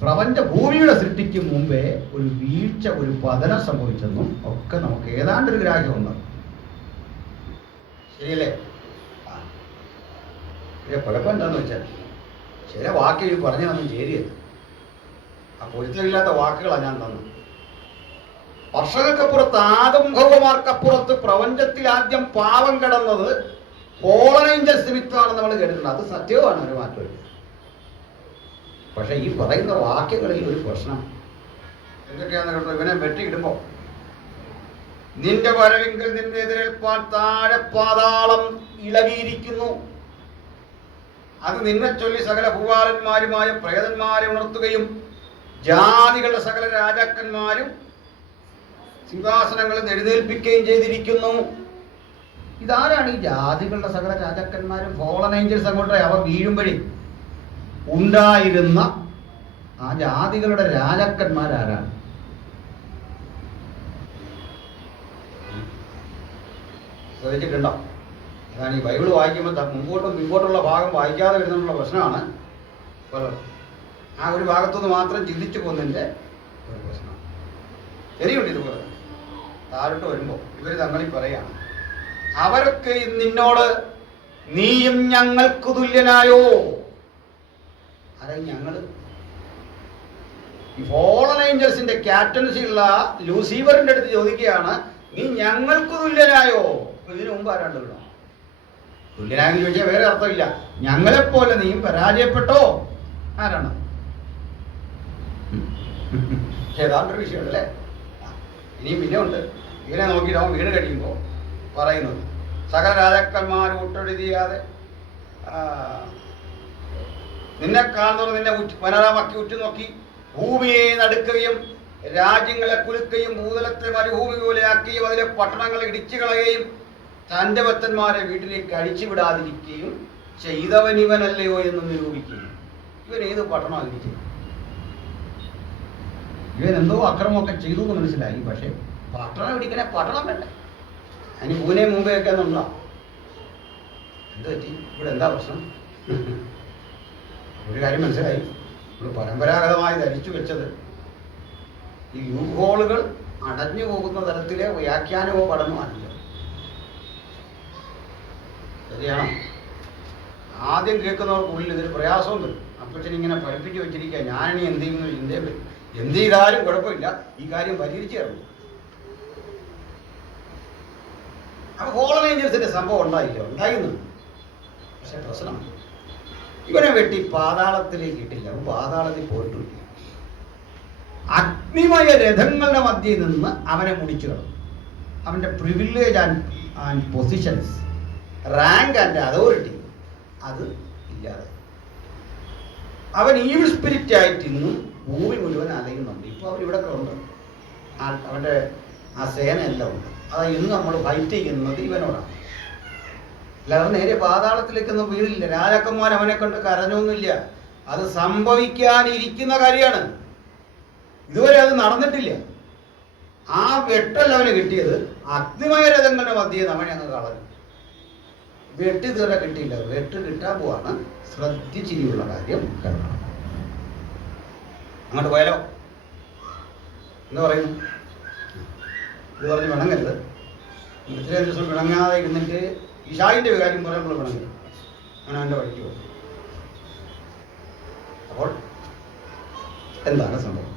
പ്രപഞ്ച ഭൂമിയുടെ സൃഷ്ടിക്ക് മുമ്പേ ഒരു വീഴ്ച, ഒരു പതനം സംഭവിച്ചെന്നും ഒക്കെ നമുക്ക് ഏതാണ്ടൊരു ഗ്രാഹ്യമുണ്ട്. ശരിയല്ലേ? കുഴപ്പം എന്താണെന്ന് വെച്ചാൽ ചില വാക്കുകൾ പറഞ്ഞു തന്നു ചേരിയത്. ആ പൊരുത്തമില്ലാത്ത വാക്കുകളാണ് ഞാൻ തന്നത്. വർഷങ്ങൾക്കപ്പുറത്ത്, ആദംഭവമാർക്കപ്പുറത്ത് പ്രപഞ്ചത്തിൽ ആദ്യം പാവം കിടന്നത് ഫോളൻ ഏഞ്ചൽസ് നിമിത്തമാണെന്ന് നമ്മൾ കേട്ടിട്ടുണ്ട്. അത് സത്യവുമാണ്, ഒരു മാറ്റമില്ല. പക്ഷെ ഈ പറയുന്ന വാക്യങ്ങളിൽ ഒരു പ്രശ്നം എന്തൊക്കെയാണെന്ന് കേട്ടോ. ഇവനെ വെട്ടിയിടുമ്പോൾ നിന്റെ വരവിങ്കിൽ നിന്റെ എതിരേൽപ്പാൻ താഴെ പാതാളം ഇളകിയിരിക്കുന്നു. അത് നിന്നെ ചൊല്ലി സകല ഭൂപാലന്മാരുമായ പ്രേതന്മാരെ ഉണർത്തുകയും ജാതികളുടെ സകല രാജാക്കന്മാരും സിംഹാസനങ്ങളിൽ എഴുന്നേൽപ്പിക്കുകയും ചെയ്തിരിക്കുന്നു. ഇതാരാണ് ഈ ജാതികളുടെ സകല രാജാക്കന്മാരും? ഫോളൻ ഏഞ്ചൽസ് അങ്ങോട്ടേ അവ വീഴുമ്പഴി ഉണ്ടായിരുന്ന ആ ജാതികളുടെ രാജാക്കന്മാരാരാണ്? ശ്രദ്ധിച്ചിട്ടുണ്ടോ? അതാണ് ഈ ബൈബിൾ വായിക്കുമ്പോൾ മുമ്പോട്ടും പിമ്പോട്ടുള്ള ഭാഗം വായിക്കാതെ വരുന്നുള്ള പ്രശ്നമാണ്. ആ ഒരു ഭാഗത്തുനിന്ന് മാത്രം ചിന്തിച്ചു പോകുന്നതിൻ്റെ ഒരു പ്രശ്നം. ശരിയുണ്ട് ഇതുപോലെ. താഴോട്ട് വരുമ്പോൾ ഇവർ തങ്ങളിൽ പറയാണ്, അവരൊക്കെ നിന്നോട് നീയും ഞങ്ങൾക്ക് തുല്യനായോ? അതായത് ഞങ്ങൾ ഈ ഫോളൻ ഏഞ്ചൽസിന്റെ ക്യാപ്റ്റൻസി ഉള്ള ലൂസിഫറിന്റെ അടുത്ത് ചോദിക്കുകയാണ്, നീ ഞങ്ങൾക്ക് തുല്യനായോ? ഇതിനു മുമ്പ് ആരാണ്ട് വിടണം. തുല്യനായെന്ന് ചോദിച്ചാൽ വേറെ അർത്ഥമില്ല, ഞങ്ങളെപ്പോലെ നീയും പരാജയപ്പെട്ടോ? ആരാണ്? ഏതാണ്ടൊരു വിഷയമുണ്ട് അല്ലേ? ഇനിയും പിന്നെ ഉണ്ട്. ഇവനെ നോക്കിയിട്ട് അവൻ വീട് കഴിയുമ്പോൾ പറയുന്നത്, സകല രാജാക്കന്മാർ ഒട്ടൊഴുതിയാതെ നിന്നെ കാണുന്നവർ നിന്നെ മനോരമാക്കി ഉറ്റുനോക്കി ഭൂമിയെ നടുക്കുകയും രാജ്യങ്ങളെ കുലുക്കുകയും ഭൂതലത്തെ മരുഭൂമി പോലെയാക്കുകയും അതിലെ പട്ടണങ്ങളെ ഇടിച്ചു കളയുകയും തൻ്റെ ഭക്തന്മാരെ വീട്ടിലേക്ക് അഴിച്ചുവിടാതിരിക്കുകയും ചെയ്തവൻ ഇവനല്ലയോ എന്ന് നിരൂപിക്കുകയും. ഇവൻ ഏത് പട്ടണമാണ് ഇടിച്ചത്? ഇവൻ എന്തോ അക്രമമൊക്കെ ചെയ്തു എന്ന് മനസ്സിലായി. പക്ഷെ പട്ടണം ഇടിക്കണേ പട്ടണം വേണ്ടേ? അതിന് പൂനെ മുമ്പേ ഒക്കെ എന്നുണ്ടോ? എന്ത് പറ്റി? ഇവിടെ എന്താ പ്രശ്നം? ഒരു കാര്യം മനസ്സിലായി, നമ്മൾ പരമ്പരാഗതമായി ധരിച്ചു വെച്ചത് ഈ ലൂപ്പ് ഹോളുകൾ അടഞ്ഞു പോകുന്ന തരത്തിലെ വ്യാഖ്യാനമോ പഠനമോ അല്ല. ശരിയാണോ? ആദ്യം കേൾക്കുന്നവർക്കുള്ളിൽ ഇതൊരു പ്രയാസവും വരും. അപ്പച്ചനിങ്ങനെ പഠിപ്പിച്ച് വെച്ചിരിക്കുക, ഞാനിനി എന്ത് ചെയ്യുന്നു ചിന്തയും വരും. എന്ത് ചെയ്താലും കുഴപ്പമില്ല, ഈ കാര്യം പരിഹരിച്ചു തരണം. അപ്പൊ ഫോളൻ ഏഞ്ചൽസിന്റെ സംഭവം ഉണ്ടായിരുന്നു. പക്ഷെ പ്രശ്നം, ഇവനെ വെട്ടി പാതാളത്തിലേക്ക് ഇട്ടില്ല. അവൻ പാതാളത്തിൽ പോയിട്ടില്ല. അഗ്നിമയ രഥങ്ങളുടെ മധ്യയിൽ നിന്ന് അവനെ മുടിച്ചു കളഞ്ഞു. അവന്റെ privilege and positions, rank and authority അത് ഇല്ലാതെ അവൻ ഈവിൾ സ്പിരിറ്റ് ആയിട്ട് ഇന്നും ഭൂമി മുഴുവൻ അലയുന്നുണ്ട്. ഇപ്പോൾ അവൻ ഇവിടെ ഉണ്ട്. അവൻ്റെ ആ സേന എല്ലാം ഉണ്ട്. അതാ ഇന്ന് നമ്മൾ ഫൈറ്റ് ചെയ്യുന്നത് ഇവനോടാണ്. അല്ലാതെ നേരെ പാതാളത്തിലേക്കൊന്നും വീടില്ല. രാജാക്കന്മാർ അവനെ കൊണ്ട് കരഞ്ഞൊന്നുമില്ല. അത് സംഭവിക്കാനിരിക്കുന്ന കാര്യമാണ്. ഇതുവരെ അത് നടന്നിട്ടില്ല. ആ വെട്ടല്ല അവന് കിട്ടിയത്. അഗ്നിമയ രഥങ്ങളുടെ മധ്യേ അവനെ അങ്ങ് കളഞ്ഞു. വെട്ട് ഇതുവരെ കിട്ടിയില്ല. വെട്ട് കിട്ടാൻ പോവാണ്. ശ്രദ്ധിച്ചിരിയുള്ള കാര്യം കേൾക്കണം. അങ്ങോട്ട് പോയാലോ? എന്താ പറയുന്നു? ഇത് പറഞ്ഞ് വിളങ്ങരുത്. ഇത്രയും ദിവസം വിളങ്ങാതെ ഇരുന്നിട്ട് ഇഷായിൻ്റെ കാര്യം പറയുമ്പോൾ വിളങ്ങരുത്. അങ്ങനെ അവൻ്റെ വഴിക്ക് പോകും. അപ്പോൾ എന്താണ് സംഭവം?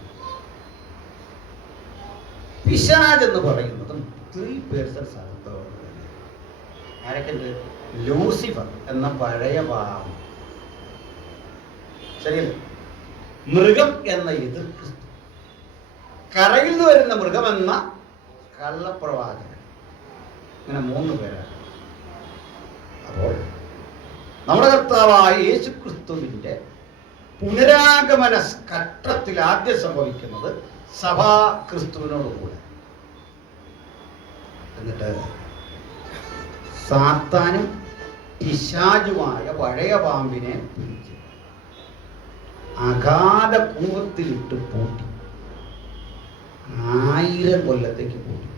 പിശാച് എന്ന് പറയുന്നതും 3 പേഴ്സൺസ് ആണ്. ആരൊക്കെ ഉണ്ട്? ലൂസിഫർ എന്ന പഴയ പാപം, ശരിയല്ലേ? മൃഗം എന്ന എതിർ ക്രിസ്തു, കരയിൽ നിന്ന് വരുന്ന മൃഗം എന്ന കള്ളപ്രവാചകൻ. ഇങ്ങനെ 3 പേരാണ്. അപ്പോൾ നമ്മുടെ കർത്താവായ യേശു ക്രിസ്തുവിൻ്റെ പുനരാഗമന ഘട്ടത്തിൽ ആദ്യം സംഭവിക്കുന്നത് സഭാ ക്രിസ്തുവിനോടുകൂടെ. എന്നിട്ട് സാത്താനും പിശാചുമായ പഴയ പാമ്പിനെ പിടിച്ച് അഗാധ കൂപത്തിലിട്ട് പൂട്ടി 1000 കൊല്ലത്തേക്ക് പൂട്ടി.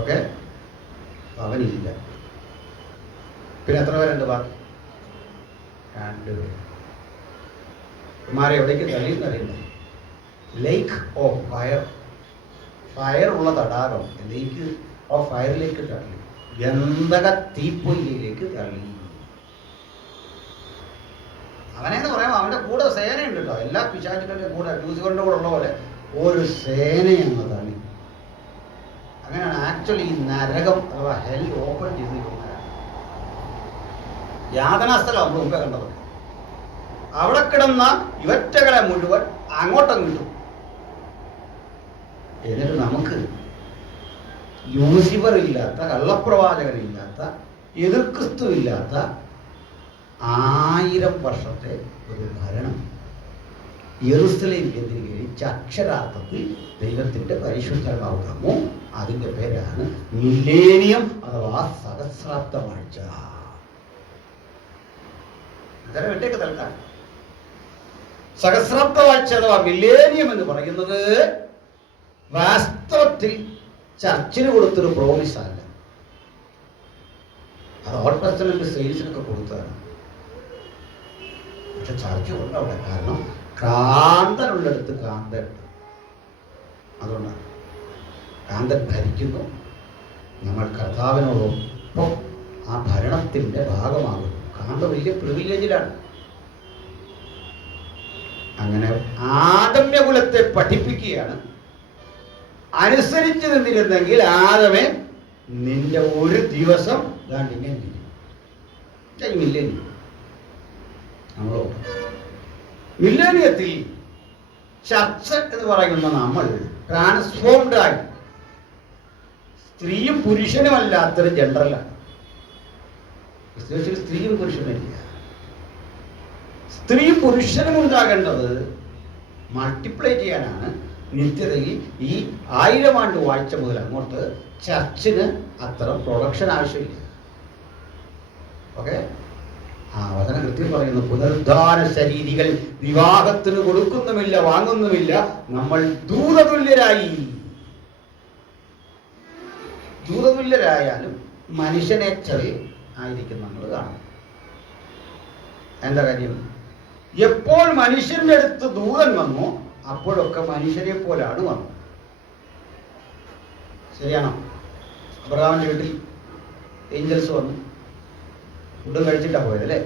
ഓക്കെ, അവനില്ല. പിന്നെ എത്ര പേരുണ്ട്? ബാക്കി 2 പേര്. ഇമാരെ എവിടേക്ക് തള്ളിയെന്നറിയില്ല. ലേക്ക് ഓഫ് ഫയർ, ഫയർ ഉള്ള തടാകം, ലേക്ക് ഓഫ് ഫയറിലേക്ക് തള്ളി. ഗന്ധക തീപ്പൊയ്യിലേക്ക് തള്ളി. അവനെന്ന് പറയുമ്പോൾ അവൻ്റെ കൂടെ സേനയുണ്ട് കേട്ടോ. എല്ലാ പിശാചുകളുടെ കൂടെ, ലൂസിഫറിൻ്റെ കൂടെ ഉള്ള പോലെ ഒരു സേനയെന്ന് തള്ളി. അങ്ങനെയാണ് ആക്ച്വലി ഈ നരകം അഥവാ ഹെൽ ഓപ്പൺ ചെയ്തിരിക്കുന്നത്. യാതനാസ്ഥലം നമ്മൾ മുമ്പേ കണ്ടത്. അവിടെ കിടന്ന ഇവറ്റകളെ മുഴുവൻ അങ്ങോട്ടും കിട്ടും. എന്നിട്ട് നമുക്ക് ലൂസിഫർ ഇല്ലാത്ത, കള്ളപ്രവാചകനില്ലാത്ത, എതിർ ക്രിസ്തു ഇല്ലാത്ത 1000 വർഷത്തെ ഒരു ഭരണം യെറുസലേം കേന്ദ്രീകരിച്ച് അക്ഷരാർത്ഥത്തിൽ ദൈവത്തിൻ്റെ പരിശുദ്ധമാവുകമോ അതിൻ്റെ പേരാണ് മില്ലേനിയം അഥവാ സഹസ്രാബ്ദ വാഴ്ച. അന്നേരം എവിടേക്ക് തൽക്കാൻ സഹസ്രാബ്ദ വാഴ്ച അഥവാ മില്ലേനിയം എന്ന് പറയുന്നത് വാസ്തവത്തിൽ ചർച്ചിന് കൊടുത്തൊരു പ്രോമിസല്ല. അത് ഓൾഡ് ടെസ്റ്റമെന്റ് സെയിൽസിനൊക്കെ കൊടുത്തതാണ്. പക്ഷെ ചർച്ച ഉണ്ട് അവിടെ. കാരണം കാന്തനുള്ളിടത്ത് കാന്തനുണ്ട്. അതുകൊണ്ടാണ് കാന്തൻ ഭരിക്കുന്നു. നമ്മൾ കർത്താവിനോടൊപ്പം ആ ഭരണത്തിൻ്റെ ഭാഗമാകുന്നു. കാന്ത വലിയ പ്രിവിലേജിലാണ്. അങ്ങനെ ആദമ്യകുലത്തെ പഠിപ്പിക്കുകയാണ്. അനുസരിച്ച് നിന്നിരുന്നെങ്കിൽ ആദമേ നിന്റെ ഒരു ദിവസം ഇങ്ങനെ മില്ലേനിയം. നമ്മളോ മില്ലേനിയത്തിൽ ചർച്ച എന്ന് പറയുന്ന നമ്മൾ ട്രാൻസ്ഫോംഡ് ആയി സ്ത്രീയും പുരുഷനുമല്ലാത്തൊരു ജെൻഡറിലാണ്. സ്ത്രീയും പുരുഷനുമില്ല. സ്ത്രീ പുരുഷനും ഉണ്ടാകേണ്ടത് മൾട്ടിപ്ലൈ ചെയ്യാനാണ്. നിത്യതയിൽ ഈ 1000 ആണ്ട് വാഴ്ച മുതൽ അങ്ങോട്ട് ചർച്ചിന് അത്ര പ്രൊഡക്ഷൻ ആവശ്യമില്ല. ഓക്കെ, ആ വചനം കൃത്യം പറയുന്നു, പുനരുദ്ധാന ശരീരികൾ വിവാഹത്തിന് കൊടുക്കുന്നുമില്ല, വാങ്ങുന്നുമില്ല. നമ്മൾ ദൂതതുല്യരായാലും മനുഷ്യനേച്ചറിൽ ആയിരിക്കും നമ്മൾ കാണും. എന്താ കാര്യം? എപ്പോൾ മനുഷ്യന്റെ അടുത്ത് ദൂതൻ വന്നു അപ്പോഴൊക്കെ മനുഷ്യരെ പോലാണ് വന്നത്. ശരിയാണോ? അബ്രഹാമിന്റെ വീട്ടിൽ ഏഞ്ചൽസ് വന്നു, ഫുഡും കഴിച്ചിട്ടാ പോയത് അല്ലേ?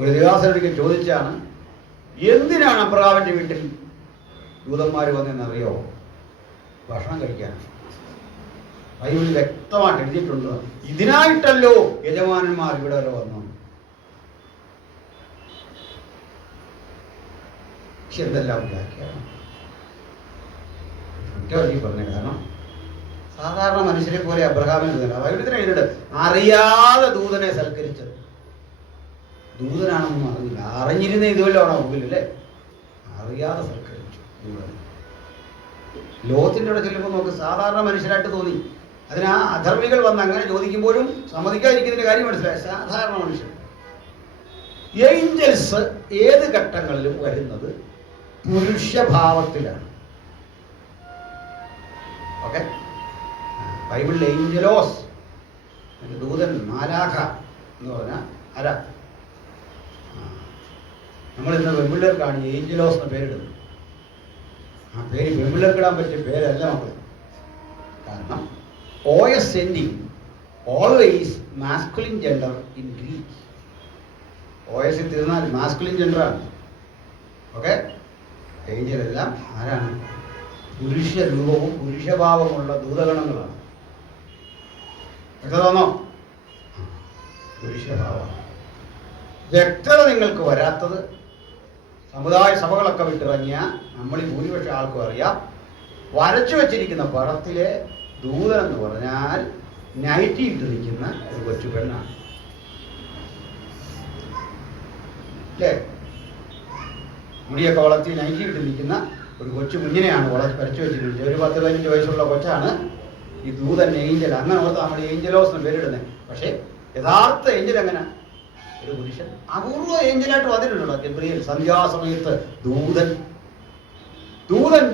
ഒരു ദിവസം ചോദിച്ചാണ്, എന്തിനാണ് അബ്രഹാമിന്റെ വീട്ടിൽ ദൂതന്മാർ വന്നതെന്നറിയോ? ഭക്ഷണം കഴിക്കാൻ. ബൈബിളിൽ വ്യക്തമായിട്ട് എഴുതിയിട്ടുണ്ട്, ഇതിനായിട്ടല്ലോ യജമാനന്മാർ ഇവിടെ വരെ വന്നു. എന്തെല്ലാം വ്യാഖ്യാനം പറഞ്ഞു. കാരണം സാധാരണ മനുഷ്യരെ പോലെ അബ്രഹാമിന് ദൂതന എഴുതിയിട്ട് അറിയാതെ ദൂതനെ സൽക്കരിച്ചത്. ദൂതനാണെന്നും അറിഞ്ഞില്ല. അറിഞ്ഞിരുന്ന ഇതുവല്ലോണോ മുമ്പിലല്ലേ? അറിയാതെ സൽക്കരിച്ചു ദൂതൻ. ലോകത്തിൻ്റെ അവിടെ ചെല്ലുമ്പോൾ നമുക്ക് സാധാരണ മനുഷ്യരായിട്ട് തോന്നി. അതിന് ആ അധർമ്മികൾ വന്ന് അങ്ങനെ ചോദിക്കുമ്പോഴും സമ്മതിക്കാതിരിക്കുന്നതിന്റെ കാര്യം മനസ്സിലായി. സാധാരണ മനുഷ്യൻ. ഏഞ്ചൽസ് ഏത് ഘട്ടങ്ങളിലും വരുന്നത് പുരുഷഭാവത്തിലാണ്. ഓക്കെ, ബൈബിളിൽ ഏഞ്ചലോസ്, ദൂതൻ, മാലാഖ എന്ന് പറഞ്ഞാൽ ആരാ? നമ്മളിന്ന് പെൺപിള്ളേർക്കാണ് ഏഞ്ചലോസ് എന്ന പേരിടുന്നത്. ആ പേര് പെൺപിള്ളേർക്കിടാൻ പറ്റിയ പേരല്ല മക്കൾ. കാരണം OS ending always masculine gender in Greek. OS തീർന്നാൽ മാസ്കുലിൻ ജെൻഡറാണ്. ഓക്കെ, ഏഞ്ചൽ എല്ലാം ആരാണ്? പുരുഷ രൂപവും പുരുഷഭാവമുള്ള ദൂതഗണങ്ങളാണ്. വ്യക്തമാണോ? പുരുഷഭാവം. വ്യക്തത നിങ്ങൾക്ക് വരാത്തത് സമുദായ സഭകളൊക്കെ വിട്ടിറങ്ങിയ നമ്മളിൽ ഭൂരിപക്ഷ ആൾക്കും അറിയാം. വരച്ചു വച്ചിരിക്കുന്ന പടത്തിലെ ദൂതൻ എന്ന് പറഞ്ഞാൽ നൈറ്റി ഇട്ട് നിൽക്കുന്ന ഒരു കൊച്ചു പെണ്ണാണ് അല്ലേ? മുടിയൊക്കെ വളർത്തി നൈറ്റി ഇട്ട് നിൽക്കുന്ന ഒരു കൊച്ചു കുഞ്ഞിനെയാണ് വരച്ചു വെച്ചിരിക്കുന്നത്. ഒരു 10-15 വയസ്സുള്ള കൊച്ചാണ് ഈ ദൂതൻ ഏഞ്ചൽ. അങ്ങനെ ഓർത്ത് നമ്മൾ ഏഞ്ചലോസ് എന്ന് പേരിടുന്നത്. പക്ഷേ യഥാർത്ഥ ഏഞ്ചൽ എങ്ങനെ? ഒരു പുരുഷൻ. അപൂർവ ഏഞ്ചലായിട്ട് വന്നിട്ടുണ്ടല്ലോ ഗബ്രിയേൽ. സന്ധ്യാസമയത്ത്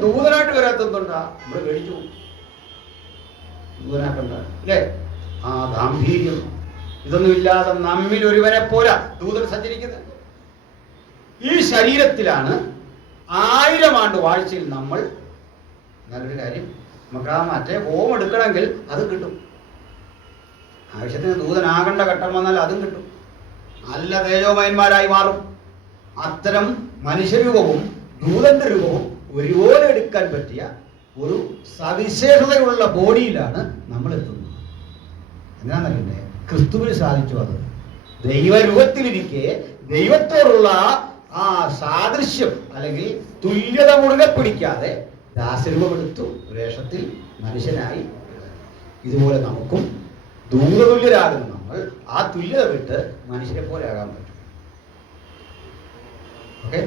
ദൂതനായിട്ട് വരാത്തതുകൊണ്ടാ നമ്മൾ കഴിച്ചു ദൂതനാക്കണ്ട അല്ലേ? ആ ഗാംഭീര്യം ഇതൊന്നുമില്ലാതെ നമ്മിൽ ഒരുവനെ പോലെ ദൂതൻ സഞ്ചരിക്കുന്നത്. ഈ ശരീരത്തിലാണ് 1000 ആണ്ട് വാഴ്ചയിൽ നമ്മൾ. നല്ലൊരു കാര്യം, നമുക്ക് ആ മറ്റേ ഹോം എടുക്കണമെങ്കിൽ അത് കിട്ടും. ആവശ്യത്തിന് ദൂതനാകേണ്ട ഘട്ടം വന്നാൽ അതും കിട്ടും. നല്ല തേജോമയന്മാരായി മാറും. അത്തരം മനുഷ്യരൂപവും ദൂതന്റെ രൂപവും ഒരുപോലെ എടുക്കാൻ പറ്റിയ ഒരു സവിശേഷതയുള്ള ബോഡിയിലാണ് നമ്മൾ എത്തുന്നത്. എന്താണെന്നല്ലേ? ക്രിസ്തുവിന് സാധിച്ചു. അത് ദൈവരൂപത്തിലിരിക്കെ ദൈവത്തോടുള്ള ആ സാദൃശ്യം അല്ലെങ്കിൽ തുല്യത മുറുകെ പിടിക്കാതെ ദാസരൂപമെടുത്തു വേഷത്തിൽ മനുഷ്യനായി. ഇതുപോലെ നമുക്കും ദൂതതുല്യരാകുന്ന നമ്മൾ ആ തുല്യത വിട്ട് മനുഷ്യരെ പോലെ ആകാൻ പറ്റും. ഓക്കെ,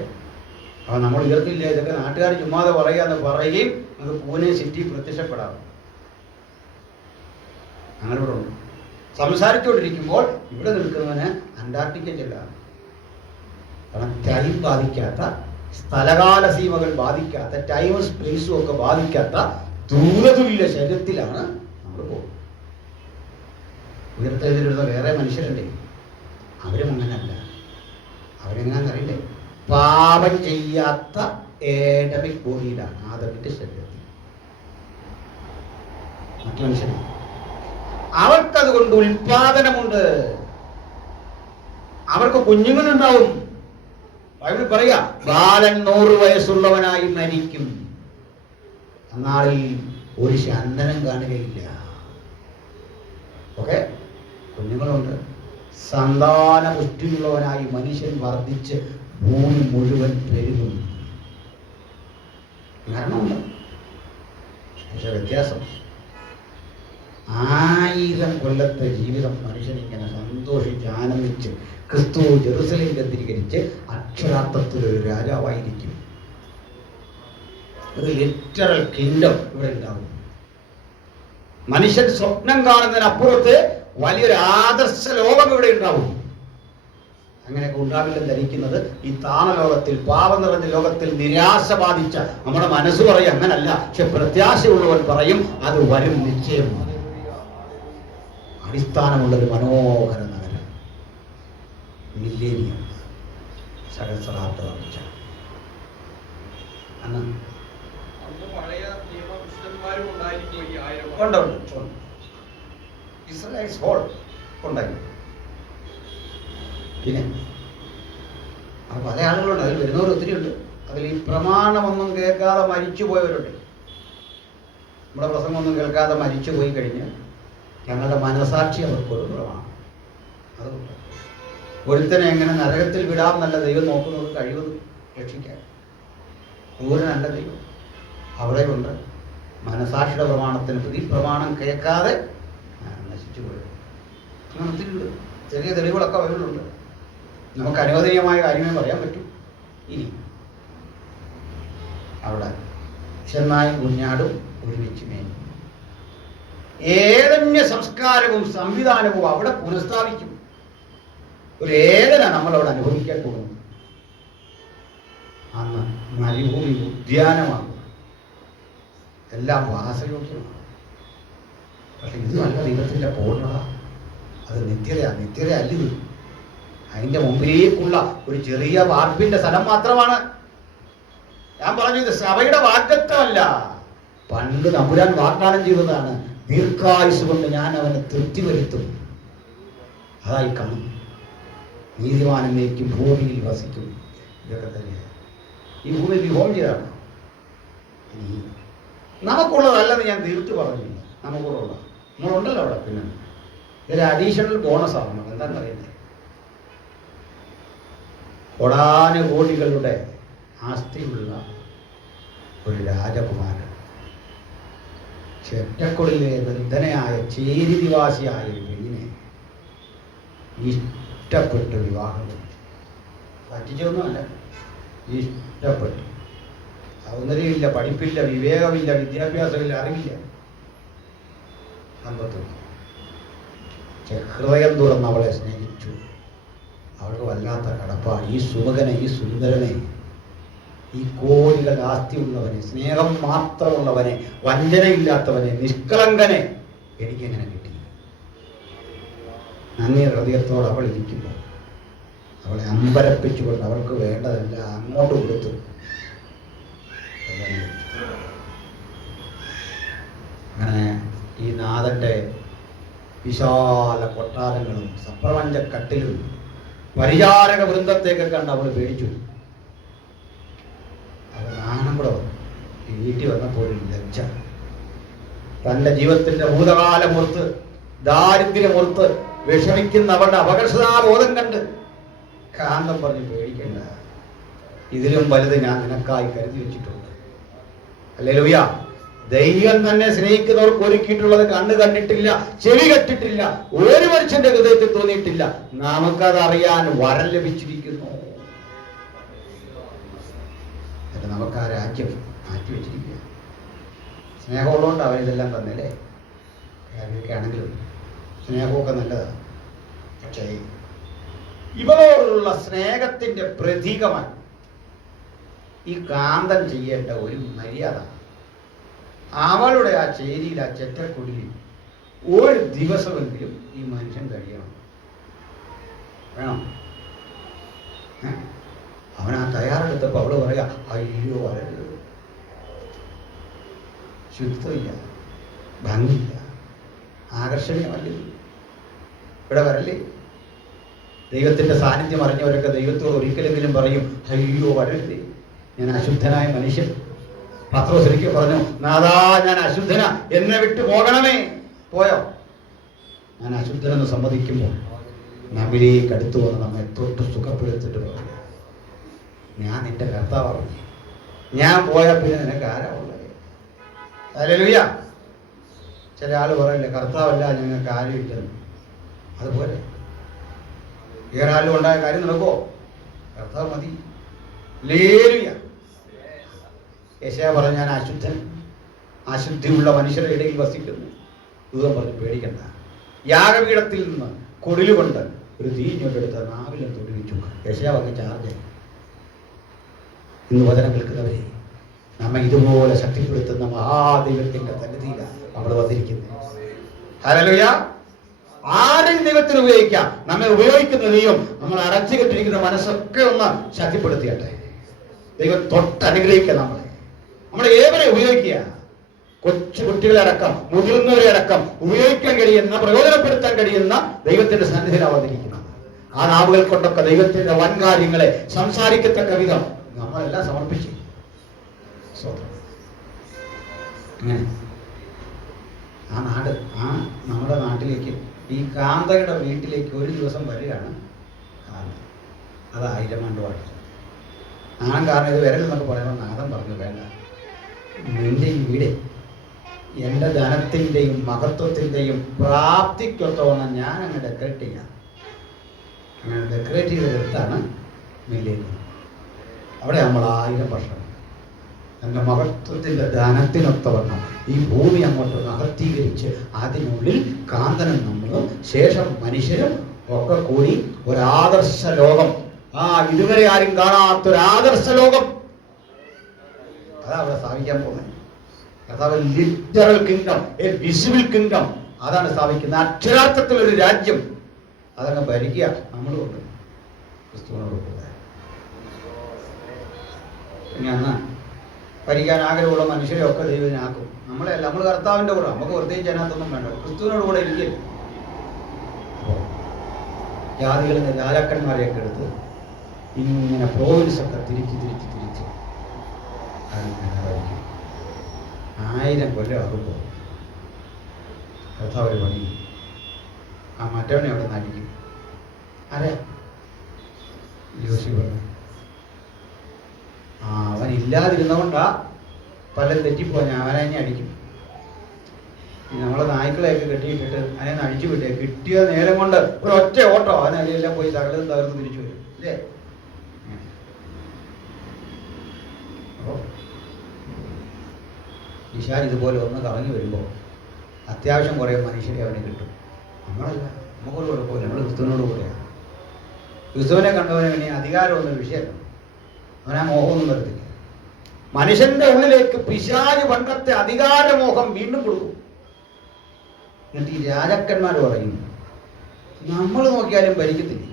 അപ്പൊ നമ്മൾ ഉയർത്തില്ല. ഇതൊക്കെ നാട്ടുകാർ ചുമ്മാതെ പറയാന്ന് പറയുകയും നമുക്ക് പൂനെ സിറ്റി പ്രത്യക്ഷപ്പെടാം. അങ്ങനെ ഇവിടെ ഉണ്ട്. സംസാരിച്ചുകൊണ്ടിരിക്കുമ്പോൾ ഇവിടെ നിൽക്കുന്നവന് അന്റാർട്ടിക്ക ചെല്ലാം. കാരണം ടൈം ബാധിക്കാത്ത, സ്ഥലകാല സീമകൾ ബാധിക്കാത്ത, ടൈമും സ്പേസും ഒക്കെ ബാധിക്കാത്ത ദൂരതുല്യ ശരീരത്തിലാണ് നമ്മൾ പോകുന്നത്. ഉയർത്തെഴുതിലുള്ള വേറെ മനുഷ്യരുണ്ട്, അവരും അങ്ങനല്ല. അവരെങ്ങനെയാണെന്ന് അറിയില്ലേ? പാപം ചെയ്യാത്ത ഏഡമിക് ബോഡിയിലാണ്, ആദമിന്റെ ശരീരത്തിൽ. മറ്റു മനുഷ്യന്. അവർക്കതുകൊണ്ട് ഉൽപാദനമുണ്ട്, അവർക്ക് കുഞ്ഞുങ്ങളുണ്ടാവും. ബൈബിൾ പറയാ ബാലൻ 100 വയസ്സുള്ളവനായി മരിക്കും, അന്നാളിൽ ഒരു ശന്തനം കാണുകയില്ല. ഓക്കെ, കുഞ്ഞുങ്ങളുണ്ട്. സന്താന പുഷ്ടിയുള്ളവനായി മനുഷ്യൻ വർദ്ധിച്ച് ഭൂമി മുഴുവൻ പെരുകും. മരണമുണ്ട്, പക്ഷെ വ്യത്യാസം 1000 കൊല്ലത്തെ ജീവിതം മനുഷ്യൻ ഇങ്ങനെ സന്തോഷിച്ച് ആനന്ദിച്ച് ക്രിസ്തു ജെറുസലേം കേന്ദ്രീകരിച്ച് അക്ഷരാർത്ഥത്തിൽ ഒരു രാജാവായിരിക്കും. ഒരു ലിറ്ററൽ കിങ്ഡം ഇവിടെ ഉണ്ടാവും. മനുഷ്യൻ സ്വപ്നം കാണുന്നതിനപ്പുറത്ത് വലിയൊരു ആദർശ ലോകം ഇവിടെ ഉണ്ടാവും. അങ്ങനെയൊക്കെ ഉണ്ടാവില്ലെന്ന് ധരിക്കുന്നത് ഈ താണലോകത്തിൽ, പാപം നിറഞ്ഞ ലോകത്തിൽ നിരാശ ബാധിച്ച നമ്മുടെ മനസ്സ് പറയും അങ്ങനല്ല. പക്ഷെ പ്രത്യാശയുള്ളവൻ പറയും അത് വരും നിശ്ചയം. അടിസ്ഥാനമുള്ളൊരു മനോഹര നഗരം, മില്ലേനിയം, സഹസ്രാബ്ദ വളർച്ച. ഇസ്രായേൽസ് ഹോൾ ഉണ്ടായി. പിന്നെ പല ആളുകളുണ്ട്, അതിൽ വരുന്നവർ ഒത്തിരി ഉണ്ട്. അതിൽ ഈ പ്രമാണമൊന്നും കേൾക്കാതെ മരിച്ചു പോയവരുണ്ട്. നമ്മുടെ പ്രസംഗമൊന്നും കേൾക്കാതെ മരിച്ചു പോയി കഴിഞ്ഞാൽ ഞങ്ങളുടെ മനസാക്ഷി അവർക്കൊരു പ്രമാണം. അതുകൊണ്ട് ഒരുത്തനെ എങ്ങനെ നരകത്തിൽ വിടാമെന്നല്ല ദൈവം നോക്കുന്നത്, കഴിവത് രക്ഷിക്കാൻ. ദൂരനല്ല ദൈവം, അവിടെയുണ്ട്. മനസാക്ഷിയുടെ പ്രമാണത്തിന് പ്രതി പ്രമാണം കേൾക്കാതെ നശിച്ചു പോയത് അങ്ങനെ ഒത്തിരിയുണ്ട്. ചെറിയ തെളിവുകളൊക്കെ അവരിലുണ്ട്. നമുക്ക് അനുവദനീയമായ കാര്യമേ പറയാൻ പറ്റൂ. ഇനി അവിടെ ചെന്നായും കുഞ്ഞാടും ഒരുമിച്ച് മേഞ്ഞു. ഏതന്യ സംസ്കാരവും സംവിധാനവും അവിടെ പുനഃസ്ഥാപിക്കും. ഒരു ഏകന നമ്മളവിടെ അനുഭവിക്കാൻ പോകുന്നു. അന്ന് മരുഭൂമി ഉദ്യാനമാണ്, എല്ലാം വാസയോഗ്യമാണ്. പക്ഷെ ഇതുമല്ല ദൈവത്തിൻ്റെ പൂർണ്ണത. അത് നിത്യതയാണ്. നിത്യത അല്ലിത്. അതിൻ്റെ മുമ്പിലേക്കുള്ള ഒരു ചെറിയ വാർപ്പിന്റെ സ്ഥലം മാത്രമാണ്. ഞാൻ പറഞ്ഞു, ഇത് സഭയുടെ വാഗ്ദത്തമല്ല, പണ്ട് തമ്പുരാൻ വാഗ്ദാനം ചെയ്തതാണ്. ദീർഘായുസ് കൊണ്ട് ഞാൻ അവനെ തൃപ്തി വരുത്തും. അതായി കാണും. നീതിമാനേക്കും ഭൂമിയിൽ വസിക്കും. ഇതൊക്കെ തന്നെയാണ്. ഈ ഭൂമി വിഭവം ചെയ്താണ്. ഇനി നമുക്കുള്ളതല്ലെന്ന് ഞാൻ തീർത്ത് പറഞ്ഞില്ല. നമുക്കുള്ള നമ്മളുണ്ടല്ലോ അവിടെ. പിന്നെ ഇതൊരു അഡീഷണൽ ബോണസാണ്. നമ്മൾ എന്താണെന്ന് അറിയുന്നത്, കോടാനുകോടികളുടെ ആസ്തിയുള്ള ഒരു രാജകുമാരൻ, ചെറ്റക്കുടിലെ വൃദ്ധനായ ചേരി നിവാസിയായ ഒരു പെണ്ണിനെ ഇഷ്ടപ്പെട്ട് വിവാഹം കഴിച്ചു. പറ്റിച്ചൊന്നുമല്ല, ഇഷ്ടപ്പെട്ടു. സൗന്ദര്യമില്ല, പഠിപ്പില്ല, വിവേകമില്ല, വിദ്യാഭ്യാസമില്ല, അറിവില്ല, സമ്പത്തുമില്ല. ഹൃദയം തുറന്ന് അവളെ സ്നേഹിച്ചു. അവൾക്ക് വല്ലാത്ത കടപ്പാട്. ഈ സുമുഖനെ, ഈ സുന്ദരനെ, ഈ കോടികൾ ആസ്തിയുള്ളവനെ, സ്നേഹം മാത്രമുള്ളവനെ, വഞ്ചനയില്ലാത്തവനെ, നിഷ്കളങ്കനെ എനിക്കെങ്ങനെ കിട്ടി? നന്ദി ഹൃദയത്തോട് അവൾ ഇരിക്കുമ്പോൾ അവളെ അമ്പരപ്പിച്ചുകൊണ്ട് അവൾക്ക് വേണ്ടതെല്ലാം അങ്ങോട്ട് കൊടുത്തു. അങ്ങനെ ഈ നാഥൻ്റെ വിശാല കൊട്ടാരങ്ങളും സപ്രപഞ്ച കട്ടിലും പരിചാരക വൃന്ദത്തേക്ക് കണ്ട് അവൾ പേടിച്ചു. അവൾ നാണം കൂടെ വന്നു. വീട്ടിൽ വന്നപ്പോൾ ലജ്ജ. തൻ്റെ ജീവിതത്തിൻ്റെ ഭൂതകാലമോർത്ത്, ദാരിദ്ര്യമോർത്ത് വിഷമിക്കുന്ന അവളുടെ അപകർഷതാബോധം കണ്ട് കാന്തം പറഞ്ഞു, പേടിക്കണ്ട, ഇതിലും വലുത് ഞാൻ നിനക്കായി കരുതി വെച്ചിട്ടുണ്ട്. ഹല്ലേലൂയ. ദൈവം തന്നെ സ്നേഹിക്കുന്നവർക്ക് ഒരുക്കിയിട്ടുള്ളത് കണ്ണ് കണ്ടിട്ടില്ല, ചെവി കേട്ടിട്ടില്ല, ഒരു മനുഷ്യന്റെ ഹൃദയത്തിൽ തോന്നിയിട്ടില്ല. നമുക്കത് അറിയാൻ വരം ലഭിച്ചിരിക്കുന്നു. നമുക്ക് ആ രാജ്യം മാറ്റിവെച്ചിരിക്കുക. സ്നേഹമുള്ളതുകൊണ്ട് അവരിതെല്ലാം തന്നല്ലേ. കാര്യമൊക്കെ ആണെങ്കിലും സ്നേഹമൊക്കെ നല്ലതാണ്. പക്ഷേ ഇവരോടുള്ള സ്നേഹത്തിന്റെ പ്രതീകമായി ഈ കാന്തൻ ചെയ്യേണ്ട ഒരു മര്യാദ, അവളുടെ ആ ചേരിയിൽ, ആ ചെറ്റക്കുടിയിൽ ഒരു ദിവസമെങ്കിലും ഈ മനുഷ്യൻ കഴിയണം. വേണം. അവൻ ആ തയ്യാറെടുത്തപ്പോൾ അവള് പറയാ, അയ്യോ വരരുത്, ശുദ്ധമില്ല, ഭംഗിയില്ല, ആകർഷണീയമല്ലേ? ഇവിടെ വരല്ലേ? ദൈവത്തിൻ്റെ സാന്നിധ്യം അറിഞ്ഞവരൊക്കെ ദൈവത്തോട് ഒരിക്കലെങ്കിലും പറയും, അയ്യോ വരരുതേ, ഞാൻ അശുദ്ധനായ മനുഷ്യൻ. പത്രോസ് ഒരിക്കൽ പറഞ്ഞു, നാഥാ ഞാൻ അശുദ്ധനാ, എന്നെ വിട്ടു പോകണമേ. പോയോ? ഞാൻ അശുദ്ധനെന്ന് സമ്മതിക്കുമ്പോൾ നമ്മിലേക്ക് അടുത്തു വന്ന് നമ്മെ തൊട്ട് സുഖപ്പെടുത്തിട്ട് പറഞ്ഞു, ഞാൻ നിന്റെ കർത്താവാണ്, ഞാൻ പോയാൽ പിന്നെ നിനക്ക് ആരാ ഉള്ളത്? ഹല്ലേലൂയ. ചില ആൾ പറയില്ലേ, കർത്താവല്ല ഞങ്ങൾക്ക് ആരുമില്ലെന്ന്. അതുപോലെ വേറെ ആരും ഉണ്ടായ കാര്യം നടക്കുമോ? കർത്താവ് മതി. ഹല്ലേലൂയ. യെശയ്യാ പറഞ്ഞു, ഞാൻ അശുദ്ധൻ, അശുദ്ധിയുള്ള മനുഷ്യരുടെ ഇടയിൽ വസിക്കുന്നു. ദൂതൻ പറഞ്ഞു, പേടിക്കണ്ട, യാഗപീഠത്തിൽ നിന്ന് കൊടിലുകൊണ്ട് ഒരു തീഞ്ഞൊല്ലെടുത്ത് നാവിലും തൊടുവിച്ചു. യെശയ്യാ വന്ന് ചാർജ്. ഇന്ന് വചനം കേൾക്കുന്നവരെ, നമ്മെ ഇതുപോലെ ശക്തിപ്പെടുത്തുന്ന മഹാദൈവത്തിന്റെ സന്നിധിയിലാണ് നമ്മൾ വന്നിരിക്കുന്നത്. ഹല്ലേലൂയ. ആരെയും ദൈവത്തിന് ഉപയോഗിക്കാം. നമ്മെ ഉപയോഗിക്കുന്ന ദൈവം നമ്മൾ അടച്ചു കെട്ടിരിക്കുന്ന മനസ്സൊക്കെ ഒന്ന് ശക്തിപ്പെടുത്തിയട്ടെ. ദൈവം തൊട്ടനുഗ്രഹിക്കുക നമ്മളെ ഏവരെ ഉപയോഗിക്കുക. കൊച്ചു കുട്ടികളെ അടക്കം മുതിർന്നവരെ അടക്കം ഉപയോഗിക്കാൻ കഴിയുന്ന, പ്രയോജനപ്പെടുത്താൻ കഴിയുന്ന ദൈവത്തിന്റെ സന്നിധിയിൽ വന്നിരിക്കുന്നത്. ആ നാവുകൾ കൊണ്ടൊക്കെ ദൈവത്തിന്റെ വൻകാര്യങ്ങളെ സംസാരിക്കത്തക്ക വിധം നമ്മളെല്ലാം സമർപ്പിച്ചു. അങ്ങനെ ആ നാട്, ആ നമ്മുടെ നാട്ടിലേക്ക്, ഈ കാന്തയുടെ വീട്ടിലേക്ക് ഒരു ദിവസം വരികയാണ് കാന്ത. അത് 1000 ആണ്ട് പാടില്ല. നാണം കാരണം ഇത് വരലെന്നൊക്കെ പറയുമ്പോൾ നാഥൻ പറഞ്ഞു, വേണ്ട, നിന്റെ ഈ വീട് എൻ്റെ ധനത്തിൻ്റെയും മഹത്വത്തിൻ്റെയും പ്രാപ്തിക്കൊത്തവണ്ണം ഞാൻ അങ്ങ് ഡെക്കറേറ്റ് ചെയ്യാം. അങ്ങനെ ഡെക്കറേറ്റ് ചെയ്തെടുത്താണ് മില്ലിൽ. അവിടെ നമ്മൾ 1000 വർഷം എൻ്റെ മഹത്വത്തിൻ്റെ ധനത്തിനൊത്തവണ്ണം ഈ ഭൂമി അങ്ങോട്ട് നഹർത്തീകരിച്ച് അതിനുള്ളിൽ കാന്തനും നമ്മളും ശേഷം മനുഷ്യരും ഒക്കെ കൂടി ഒരാദർശ ലോകം, ഇതുവരെ ആരും കാണാത്തൊരാദർശ ലോകം, അതാ അവിടെ സ്ഥാപിക്കാൻ പോകുന്നത്. കർത്താവ് literal kingdom, A visible kingdom, അതാണ് സ്ഥാപിക്കുന്നത്. അക്ഷരാർത്ഥത്തിൽ ഒരു രാജ്യം അതങ്ങ് ഭരിക്കുക. നമ്മളുണ്ട് ക്രിസ്തുവിനോട് കൂടെ. ഇനി അന്ന് ഭരിക്കാൻ ആഗ്രഹമുള്ള മനുഷ്യരെ ഒക്കെ ദൈവത്തിനാക്കും. നമ്മളെല്ലാം നമ്മൾ കർത്താവിൻ്റെ കൂടെ, നമുക്ക് പ്രത്യേകിച്ച് അതിനകത്തൊന്നും വേണ്ട, ക്രിസ്തുവിനോട് കൂടെ ഇരിക്കില്ല. ജാതികളിൽ നിന്ന് രാജാക്കന്മാരെയൊക്കെ എടുത്ത് ഇങ്ങനെ പ്രോവിൻസൊക്കെ തിരിച്ച് അങ്ങനെ ഭരിക്കും. 1000 കൊല്ലം ആകുമ്പോൾ കർത്താവ് പണി ആ മറ്റവനെ അവിടെ നടിക്കും. ആരെ? യോശുവ. അവൻ ഇല്ലാതിരുന്നതുകൊണ്ടാ പലരും തെറ്റിപ്പോയി. അവനെ അടിക്കും. നമ്മളെ നായ്ക്കളെയൊക്കെ കെട്ടിയിട്ടിട്ട് അതിനെ അടിച്ചു വിട്ടേ, കിട്ടിയ നേരം കൊണ്ട് ഒരു ഒറ്റ ഓട്ടോ അവൻ അതിലെല്ലാം പോയി സകലതും തകർന്ന് തിരിച്ചു വരും. അല്ലേ? അപ്പോൾ ഈശാൻ ഇതുപോലെ ഒന്ന് കറങ്ങി വരുമ്പോൾ അത്യാവശ്യം കുറേ മനുഷ്യരെ അവനെ കിട്ടും. നമ്മളല്ല, നമുക്കൊരു കുഴപ്പമില്ല, നമ്മൾ ക്രിസ്തുവിനോട് കൂടെയാണ്. ക്രിസ്തുവിനെ കണ്ടവനെ ഇനി അധികാരമൊന്നും വിഷയമല്ല, അവനാ മോഹമൊന്നും വരത്തില്ല. മനുഷ്യന്റെ ഉള്ളിലേക്ക് പിശാച് പണ്ടത്തെ അധികാരമോഹം വീണ്ടും കൊടുക്കും. എന്നിട്ട് ഈ രാജാക്കന്മാർ പറയും, നമ്മൾ നോക്കിയാലും ഭരിക്കത്തില്ല,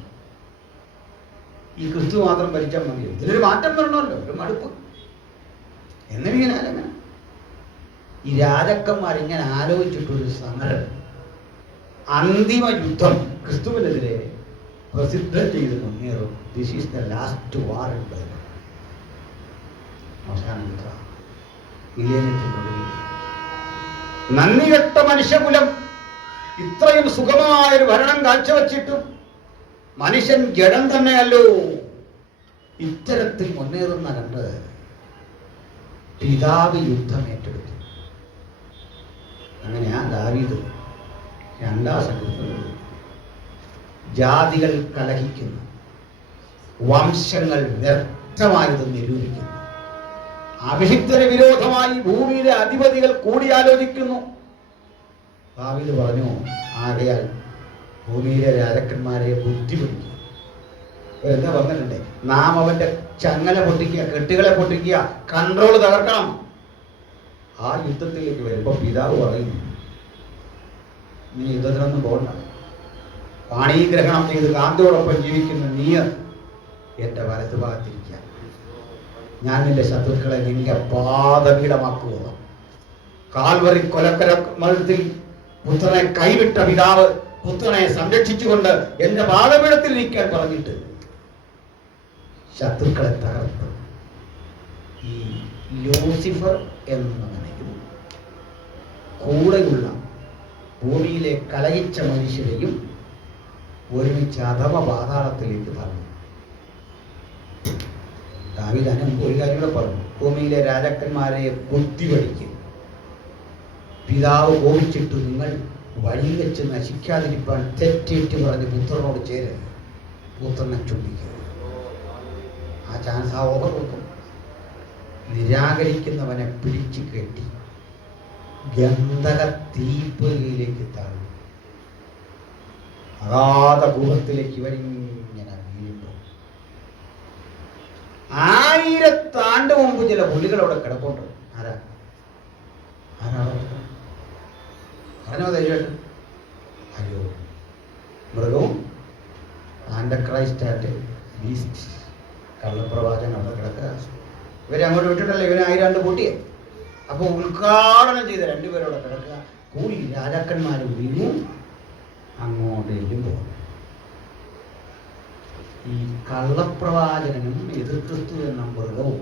ഈ ക്രിസ്തു മാത്രം ഭരിച്ചാൽ മതിയോ? ഇതിലൊരു മാറ്റം വരണമല്ലോ, ഒരു മടുപ്പ്. എന്നിങ്ങനെ ആലങ്ങനെ ഈ രാജാക്കന്മാരിങ്ങനെ ആലോചിച്ചിട്ടൊരു സമരം, അന്തിമ യുദ്ധം ക്രിസ്തുവിനെതിരെ പ്രസിദ്ധം ചെയ്ത് മുന്നേറും. This is the last war in Bible. അവസാന യുദ്ധം മില്ലേനിയത്തിനൊടുവിൽ. നന്ദി കെട്ട മനുഷ്യകുലം ഇത്രയും സുഖമായൊരു ഭരണം കാഴ്ചവെച്ചിട്ടും മനുഷ്യൻ ജഡം തന്നെയല്ലോ ഇത്തരത്തിൽ മുന്നേറുന്ന കണ്ട് പിതാവ് യുദ്ധം ഏറ്റെടുത്തു. അങ്ങനെയാ ദാവീദ് 2-ാം സങ്കീർത്തനത്തിൽ ജാതികൾ കലഹിക്കുന്നു, വംശങ്ങൾ വ്യർത്ഥമായത് നിരൂപിക്കുന്നു, അഭിഷിക്തന് വിരോധമായി ഭൂമിയിലെ അധിപതികൾ കൂടിയാലോചിക്കുന്നു. ദാവീദ് പറഞ്ഞു, ആകയാൽ ഭൂമിയിലെ രാജാക്കന്മാരെ ബുദ്ധി പിടിക്കും. എന്താ പറഞ്ഞിട്ടുണ്ടേ, നാം അവന്റെ ചങ്ങല പൊട്ടിക്കുക, കെട്ടുകളെ പൊട്ടിക്കുക, കൺട്രോൾ തകർക്കണം. ആ യുദ്ധത്തിലേക്ക് വരുമ്പോൾ പിതാവ് പറയും, നീ യുദ്ധത്തിനൊന്നും പോകണ്ട, പാണീഗ്രഹണം ചെയ്ത് കാന്തയോടൊപ്പം ജീവിക്കുന്ന നീ എൻ്റെ വലതു ഭാഗത്തിരിക്കുക, ഞാൻ നിന്റെ ശത്രുക്കളെ നിന്റെ പാദപീഠമാക്കുക. കാൽവറി കൊലക്കര മഴത്തിൽ പുത്രനെ കൈവിട്ട പിതാവ് പുത്രനെ സംരക്ഷിച്ചുകൊണ്ട് എന്റെ പാദപീഠത്തിൽ ഇരിക്കാൻ പറഞ്ഞിട്ട് ശത്രുക്കളെ തകർത്ത് ഈ ലൂസിഫർ എന്നവനെയും കൂടെയുള്ള ഭൂമിയിലെ കലഹിച്ച മനുഷ്യരെയും ഒരുമിച്ച് അധമ പാതാളത്തിലേക്ക് തന്നു. ദാവീദ് മുമ്പ് ഒരു കാര്യം കൂടെ പറഞ്ഞു, ഭൂമിയിലെ രാജാക്കന്മാരെ ബുദ്ധിപടിക്കും, പിതാവ് കോപിച്ചിട്ട് നിങ്ങൾ വഴി വെച്ച് നശിക്കാതിരിപ്പാൻ തെറ്റേറ്റ് പറഞ്ഞ് പുത്രനോട് ചേരരുത്, പുത്രനെ ചുംബിക്കുക. ആ ചാൻസ് ആ ഓഫർ കൊടുക്കും. നിരാകരിക്കുന്നവനെ പിടിച്ചു കെട്ടി ഗന്ധക തീപ്പൊലിയിലേക്ക് താഴും. അഗാധ ഗുഹത്തിലേക്ക് ഇവരിങ്ങനെ വീഴുമ്പോൾ 1000 ആണ്ട് മുമ്പ് ചില പുലികൾ അവിടെ കിടപ്പുണ്ട്. ആരാ പറഞ്ഞോ ധൈര്യമായിട്ട്? അയ്യോ, മൃഗവും ആൻഡക്രൈസ്റ്റായിട്ട് ബീസ്റ്റ് കള്ളപ്രവാചകൻ അവിടെ കിടക്കുക. ഇവരെ അങ്ങോട്ട് വിട്ടിട്ടല്ലേ ഇവരെ 1000 ആണ്ട് കൂട്ടിയേ. അപ്പോൾ ഉദ്ഘാടനം ചെയ്ത 2 പേരോടെ കിടക്കുക. കൂടി രാജാക്കന്മാരും വീണു അങ്ങോട്ട് എല്ലുമ്പോൾ ഈ കള്ളപ്രവാചകനും എതിർക്രിസ്തു എന്ന മൃഗവും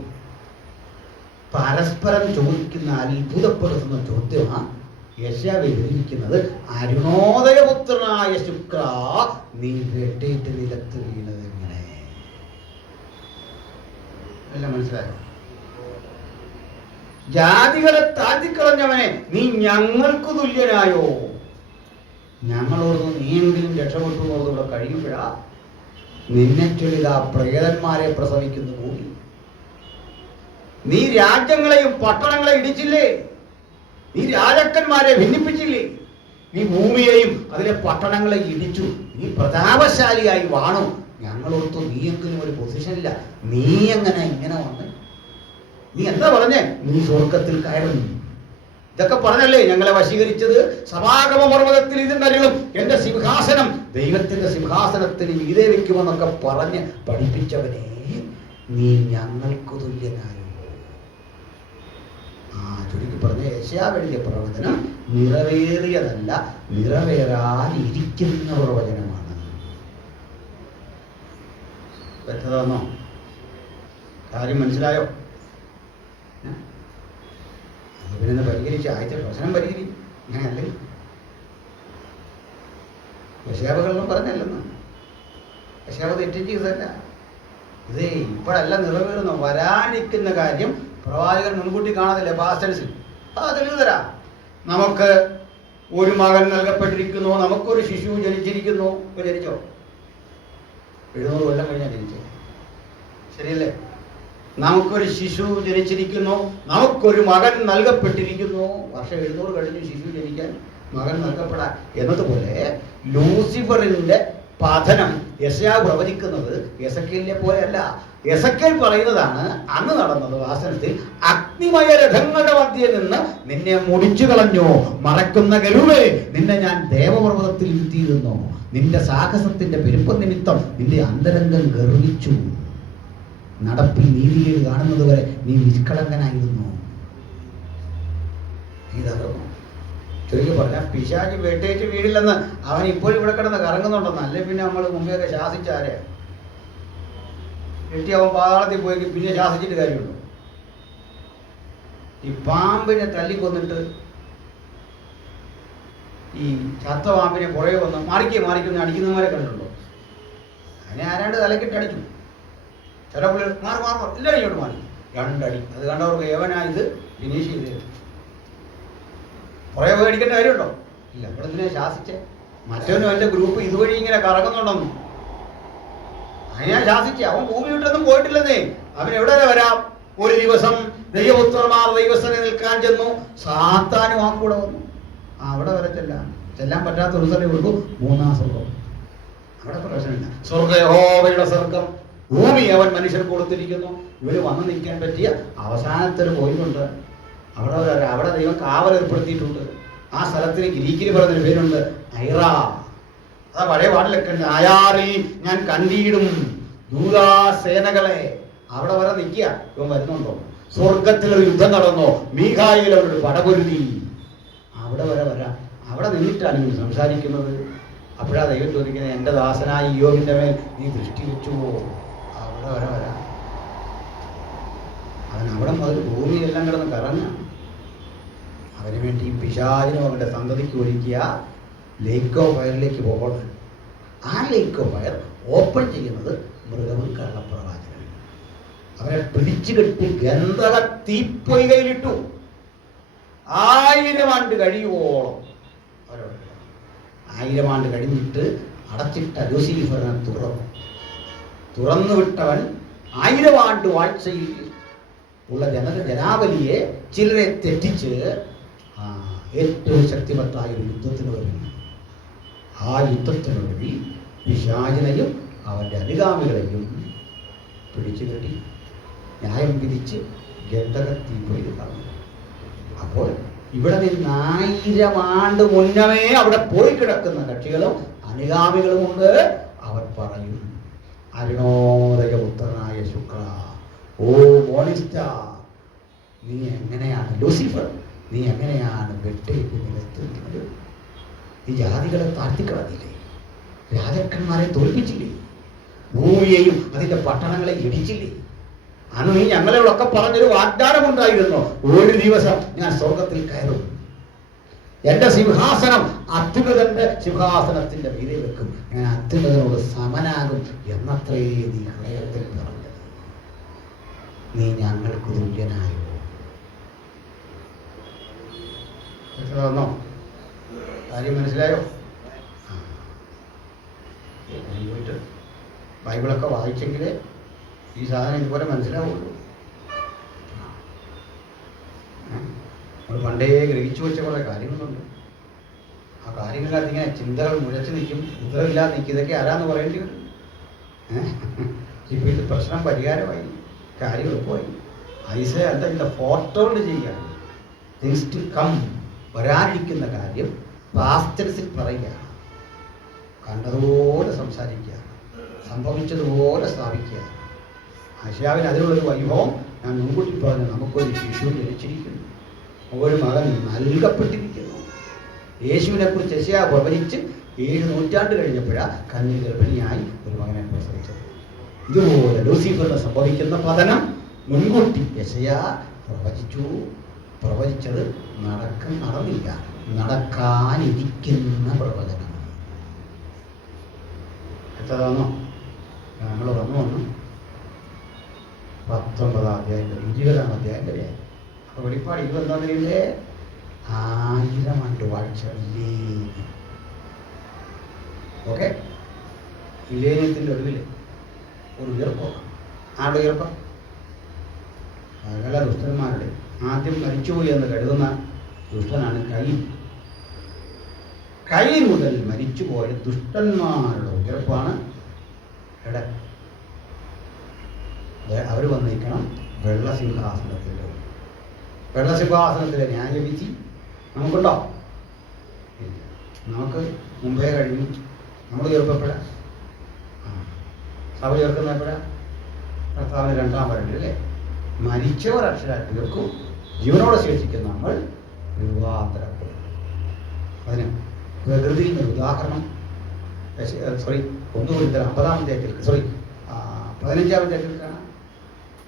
പരസ്പരം ചോദിക്കുന്ന അത്ഭുതപ്പെടുത്തുന്ന ചോദ്യമാണ് യെശയ്യാവ് എഴുതിയിരിക്കുന്നത്. അരുണോദയപുത്രനായ ശുക്ര, നീ വെട്ടേറ്റ് നിലത്ത് വീണത് എങ്ങനെ? എല്ലാം മനസ്സിലായോ? ജാതികളെ താഴ്ത്തിക്കളഞ്ഞവനെ, നീ ഞങ്ങൾക്ക് തുല്യനായോ? ഞങ്ങളോടൊന്നും നീയെങ്കിലും രക്ഷപ്പെട്ടു എന്നോടുകൂടെ കഴിയുമ്പോഴാ നിന്നെ ചൊല്ലിതാ പ്രേതന്മാരെ പ്രസവിക്കുന്നു കൂടി. നീ രാജ്യങ്ങളെയും പട്ടണങ്ങളെ ഇടിച്ചില്ലേ? നീ രാജാക്കന്മാരെ ഭിന്നിപ്പിച്ചില്ലേ? നീ ഭൂമിയെയും അതിലെ പട്ടണങ്ങളെ ഇടിച്ചു. നീ പ്രതാപശാലിയായി വാണു. ഞങ്ങളോടത്ത് നീയെങ്കിലും ഒരു പൊസിഷനില്ല. നീ എങ്ങനെ ഇങ്ങനെ വന്ന്? നീ എന്താ പറഞ്ഞേ? നീ സ്വർഗത്തിൽ കയറുന്നു. ഇതൊക്കെ പറഞ്ഞല്ലേ ഞങ്ങളെ വശീകരിച്ചത്? സമാഗമ പർവ്വതത്തിൽ ഇതിനരികളും എന്റെ സിംഹാസനം ദൈവത്തിന്റെ സിംഹാസനത്തിന് മീതെ വെക്കുമെന്നൊക്കെ പറഞ്ഞ് പഠിപ്പിച്ചവനെ, നീ ഞങ്ങൾക്ക് തുല്യനായോ? ചുരുക്കി പറഞ്ഞ യെശയ്യാവ് എഴുതിയ പ്രവചനം നിറവേറിയതല്ല, നിറവേറാനിരിക്കുന്ന പ്രവചനമാണ്. വ്യക്തതന്നോ? കാര്യം മനസ്സിലായോ? പിന്നെ പരിഹരിച്ച് ആദ്യത്തെ പ്രശ്നം പരിഹരിക്കും. അങ്ങനെയല്ലേ? യെശയ്യാവ് പറഞ്ഞല്ലെന്ന്. യെശയ്യാവ് തെറ്റ് ചെയ്തതല്ല. ഇത് ഇപ്പോഴല്ല നിറവേറുന്നു. വരാനിരിക്കുന്ന കാര്യം പ്രവാചകൻ മുൻകൂട്ടി കാണുന്നില്ല. പാസ്റ്റ് ടെൻസിൽ തെളിവ് തരാം. നമുക്ക് ഒരു മകൻ നൽകപ്പെട്ടിരിക്കുന്നു, നമുക്കൊരു ശിശു ജനിച്ചിരിക്കുന്നു. ഇപ്പൊ ജനിച്ചോ? 700 കൊല്ലം കഴിഞ്ഞാൽ ജനിച്ചേ, ശരിയല്ലേ? നമുക്കൊരു ശിശു ജനിച്ചിരിക്കുന്നു, നമുക്കൊരു മകൻ നൽകപ്പെട്ടിരിക്കുന്നു. വർഷം 700 കഴിഞ്ഞു ശിശു ജനിക്കാൻ, മകൻ നൽകപ്പെടാൻ എന്നതുപോലെ ലൂസിഫറിന്റെ പതനം യെശയ്യാവ് പ്രവചിക്കുന്നത് എസെക്കിയേലിനെ പോലെയല്ല. എസെക്കിയേൽ പറയുന്നതാണ് അന്ന് നടന്നത്. വാസനത്തിൽ അഗ്നിമയ രഥങ്ങളുടെ മധ്യേ നിന്ന് നിന്നെ മുടിച്ചു കളഞ്ഞു. മറക്കുന്ന ഗരുവേ, നിന്നെ ഞാൻ ദേവപർവ്വതത്തിൽ ഇരുത്തിയിരുന്നു. നിന്റെ സാഹസത്തിന്റെ പെരുപ്പം നിമിത്തം നിന്റെ അന്തരംഗം ഗർവിച്ചു. നടപ്പിൽ നീതിയിൽ കാണുന്നത് വരെ നീ നിഷ്കളങ്കനായിരുന്നു. ഇതറിഞ്ഞു. ചുരുക്കി പറഞ്ഞാൽ പിശാച് വെട്ടേറ്റ് വീടില്ലെന്ന് അവൻ ഇപ്പോഴും ഇവിടെ കിടന്ന് കറങ്ങുന്നുണ്ടെന്ന്. അല്ലെ പിന്നെ നമ്മൾ മുമ്പേയൊക്കെ ശാസിച്ചാരെ വെട്ടി അവൻ പാതാളത്തിൽ പോയി പിന്നെ ശാസിച്ചിട്ട് കാര്യമുണ്ടോ? ഈ പാമ്പിനെ തല്ലിക്കൊന്നിട്ട് ഈ ചത്ത പാമ്പിനെ പുറകെ വന്ന് മാറിക്കൊന്ന് അടിക്കുന്നവരെ കണ്ടിട്ടുണ്ടോ? അതിനെ ആരാണ്ട് തലക്കിട്ട് അടിച്ചു. ചില പിള്ളേർ മാറി എല്ലാവരും ഇങ്ങോട്ട് മാറി 2 അടി. അത് കണ്ടവർക്ക് ഏവനായത് ഫിനിഷ് ചെയ്ത് കുറേ പേടിക്കേണ്ട കാര്യമുണ്ടോ? ഇല്ല. ഇവിടെ ഇതിനെ ശാസിച്ചേ. മറ്റവനും എൻ്റെ ഗ്രൂപ്പ് ഇതുവഴി ഇങ്ങനെ കറങ്ങുന്നുണ്ടെന്നും അതിനെ ശാസിച്ചേ. അവൻ ഭൂമി വിട്ടൊന്നും പോയിട്ടില്ലെന്നേ. അവൻ എവിടെ വരാം? ഒരു ദിവസം ദൈവപുത്രന്മാർ ദൈവസ്ഥനെ നിൽക്കാൻ ചെന്നു. സാത്താനും ആ കൂടെ വന്നു. അവിടെ വരെ ചെല്ലാൻ പറ്റാത്ത ഒരു സ്ഥലമേ ഉള്ളൂ, 3-ാം സ്വർഗം. അവിടെ പ്രശ്നമില്ല. യഹോവയുടെ സ്വർഗം, ഭൂമി അവൻ മനുഷ്യർക്ക് കൊടുത്തിരിക്കുന്നു. ഇവര് വന്ന് നിൽക്കാൻ പറ്റിയ അവസാനത്തെ ഒരു പോയിന്റ് അവിടെ ദൈവം കാവൽ ഏർപ്പെടുത്തിയിട്ടുണ്ട്. ആ സ്ഥലത്തിന് ഗ്രീക്കിൽ പറയുന്നൊരു പേരുണ്ട്, ഐറ. അതാ പഴയ പാട്ടിലൊക്കെ ഉണ്ട്, ആയാറിൽ ഞാൻ കണ്ടിയിടും ദൂതാസേനകളെ. അവിടെ വരെ നിൽക്കുക. ഇവൻ വരുന്നുണ്ടോ? സ്വർഗത്തിലൊരു യുദ്ധം നടന്നോ? മീഖായേൽ അവരോട് പടപൊരുതി. അവിടെ വരെ വരാം. അവിടെ നിന്നിട്ടാണ് ഇങ്ങനെ സംസാരിക്കുന്നത്. അപ്പോഴാ ദൈവം ചോദിക്കുന്നത്, എൻ്റെ ദാസനായ ഇയ്യോബിൻ്റെ മേൽ നീ ദൃഷ്ടി വെച്ചുവോ? അവിടെ വരാം. അവൻ അവിടെ മുതൽ ഭൂമിയിലെല്ലാം കിടന്ന് കറങ്ങ. അവന് വേണ്ടി പിശാചിനും അവൻ്റെ സന്തതിക്ക് ഒരുക്കിയ ലേക്ക് ഓഫ് ഫയറിലേക്ക് പോകണം. ആ ലേക്ക് ഓഫ് ഫയർ ഓപ്പൺ ചെയ്യുന്നത് മൃഗവും കള്ളപ്രവാചകനും. അവരെ പിടിച്ചു കെട്ടി ഗന്ധക തീപ്പൊയ്കയിലിട്ടു. 1000 ആണ്ട് കഴിയുവോളം അവരോട് 1000 ആണ്ട് കഴിഞ്ഞിട്ട് അടച്ചിട്ട ലൂസിഫറിനെ തുറന്നു വിട്ടവൻ 1000 ആണ്ട് വാഴ്ചയിൽ ഉള്ള ജനാവലിയെ ചിലരെ തെറ്റിച്ച് ഏറ്റവും ശക്തിമത്തായ ഒരു യുദ്ധത്തിന് വരുന്നു. ആ യുദ്ധത്തിനൊടുവിൽ പിശാചിനെയും അവൻ്റെ അനുഗാമികളെയും പിടിച്ചു കെട്ടി ന്യായം വിധിച്ച് ഗന്ധകത്തീപ്പൊയ്ത് കളഞ്ഞു. അപ്പോൾ ഇവിടെ നിന്ന് 1000 ആണ്ട് മുന്നമേ അവിടെ പോയി കിടക്കുന്ന കക്ഷികളും അനുഗാമികളുമുണ്ട്. അവർ പറയും, അരുണോദയപുത്രനായ ശുക്ര, ഓ മോണിസ്റ്റ, നീ എങ്ങനെയാണ് ലൂസിഫർ, നീ എങ്ങനെയാണ് വെട്ടേക്ക് നിലത്തിരിക്കുന്നത്? ഈ ജാതികളെ താഴ്ത്തിക്കളഞ്ഞില്ലേ? രാജാക്കന്മാരെ തോൽപ്പിച്ചില്ലേ? ഭൂമിയെയും അതിൻ്റെ പട്ടണങ്ങളെ ഇടിച്ചില്ലേ? അന്ന് നീ ഞങ്ങളോടൊക്കെ പറഞ്ഞൊരു വാഗ്ദാനമുണ്ടായിരുന്നു, ഒരു ദിവസം ഞാൻ സ്വർഗത്തിൽ കയറും, എൻ്റെ സിംഹാസനം അത്യുന്നതന്റെ സിംഹാസനത്തിൻ്റെ മീതെ വെക്കും, ഞാൻ അത്യുന്നതനോട് സമനാകും എന്നത്രേ നീ ഹൃദയത്തിൽ പറഞ്ഞത്. നീ ഞങ്ങൾക്ക് തുല്യനായോ? മനസ്സിലാവുന്നോ? കാര്യം മനസ്സിലായോ? പോയിട്ട് ബൈബിളൊക്കെ വായിച്ചെങ്കിലേ ഈ സാധനം ഇതുപോലെ മനസ്സിലാവുള്ളൂ. നമ്മൾ പണ്ടേ ഗ്രഹിച്ചു വെച്ച കുറേ കാര്യങ്ങളുണ്ട്. ആ കാര്യങ്ങളിനകത്ത് ഇങ്ങനെ ചിന്തകൾ മുഴച്ചു നിൽക്കും, ഉത്തരവില്ലാതെ നിൽക്കും. ഇതൊക്കെ ആരാന്ന് പറയേണ്ടി വരും. ഇപ്പോൾ ഇത് പ്രശ്നം പരിഹാരമായി, കാര്യം എളുപ്പമായി. ഐസയ എന്താ ഫോർട്ടോൾഡ് ചെയ്യുകയാണ്. തിങ്സ് ടു കം, വരാനിരിക്കുന്ന കാര്യം പാസ്റ്റൻസിൽ പറയുകയാണ്. കണ്ടതുപോലെ സംസാരിക്കുക, സംഭവിച്ചതുപോലെ സ്ഥാപിക്കുക. ആശയാവിന് അതിനുള്ളൊരു വൈഭവം ഞാൻ മുൻകൂട്ടി പറഞ്ഞു. നമുക്കൊരു ശിശു ജനിച്ചിരിക്കുന്നു, ഒരു മകൻ നൽകപ്പെട്ടിരിക്കുന്നു. യേശുവിനെ കുറിച്ച് യെശയ്യാ പ്രവചിച്ച് 7 നൂറ്റാണ്ട് കഴിഞ്ഞപ്പോഴാണ് കന്നി ഗർഭിണിയായി ഒരു മകനെ പ്രസവിച്ചത്. ഇതുപോലെ ലൂസിഫറിന് സംഭവിക്കുന്ന പതനം മുൻകൂട്ടി യെശയ്യാ പ്രവചിച്ചത് നടന്നില്ല. നടക്കാനിരിക്കുന്ന പ്രവചനം. എത്രതാണോ നമ്മൾ വന്നു 19 അധ്യായം 20 അധ്യായം വരെ. അപ്പോൾ വെളിപ്പാട് 21 1000 ആണ്ട് വാഴ്ച ഇല്ലേ? ഓക്കെ, ഇല്ലേനത്തിൻ്റെ ഒടുവിൽ ഒരു ഉയർപ്പം. ആരുടെ ഉയർപ്പം? സകല ദുഷ്ടന്മാരുടെ ആദ്യം മരിച്ചുപോയി എന്ന് കരുതുന്ന ദുഷ്ടനാണ് കയീൻ. കയീൻ മുതൽ മരിച്ചുപോയ ദുഷ്ടന്മാരുടെ ഉയർപ്പാണ് ഇവിടെ. അവർ വന്നിരിക്കണം വെള്ളസിംഹാസനത്തിലെ ന്യായവിധി നമുക്കുണ്ടോ? നമുക്ക് മുമ്പേ കഴിഞ്ഞു. നമ്മൾ ചേർക്കപ്പെടാം. സഭ ചേർക്കുന്ന എപ്പോഴാണ്? കർത്താവിന് 2ാം വരവിൽ അല്ലേ? മരിച്ചവർ അക്ഷരാർത്ഥികൾക്കും ജീവനോടെ ശേഷിക്കുന്ന നമ്മൾ രൂപാന്തരപ്പെടും. അതിന് പ്രകൃതിയിൽ ഒരു ഉദാഹരണം 1 Corinthians 50-ാം അധ്യായത്തിൽ 15-ാം അധ്യായത്തിൽ കാണാം.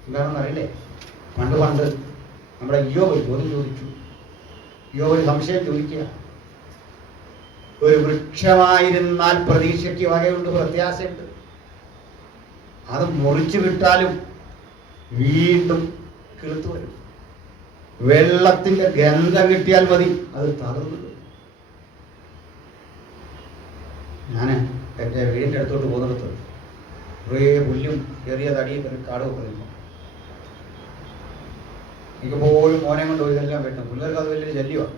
എന്താണെന്ന് അറിയില്ലേ? പണ്ട് നമ്മുടെ ഇയ്യോബ് ഒരു ചോദ്യം ചോദിച്ചു. ഇയ്യോബ് ഒരു സംശയം ചോദിക്കുക. ഒരു വൃക്ഷമായിരുന്നാൽ പ്രതീക്ഷയ്ക്ക് വകയുണ്ട്, പ്രത്യാശയുണ്ട്. അത് മുറിച്ചു വിട്ടാലും വീണ്ടും കിളുത്തു വരും. വെള്ളത്തിൻ്റെ ഗന്ധം കിട്ടിയാൽ മതി, അത് തകർന്നു. ഞാൻ എൻ്റെ വീടിൻ്റെ അടുത്തോട്ട് പോകുന്നിടത്ത് കുറേ പുല്ലും ചെറിയ തടിയും കാടുമൊക്കെ നിൽക്കും. എനിക്കിപ്പോഴും മോനെ കൊണ്ട് ഇതെല്ലാം വെട്ടും. പിള്ളേർക്ക് അത് വലിയൊരു ശല്യമാണ്.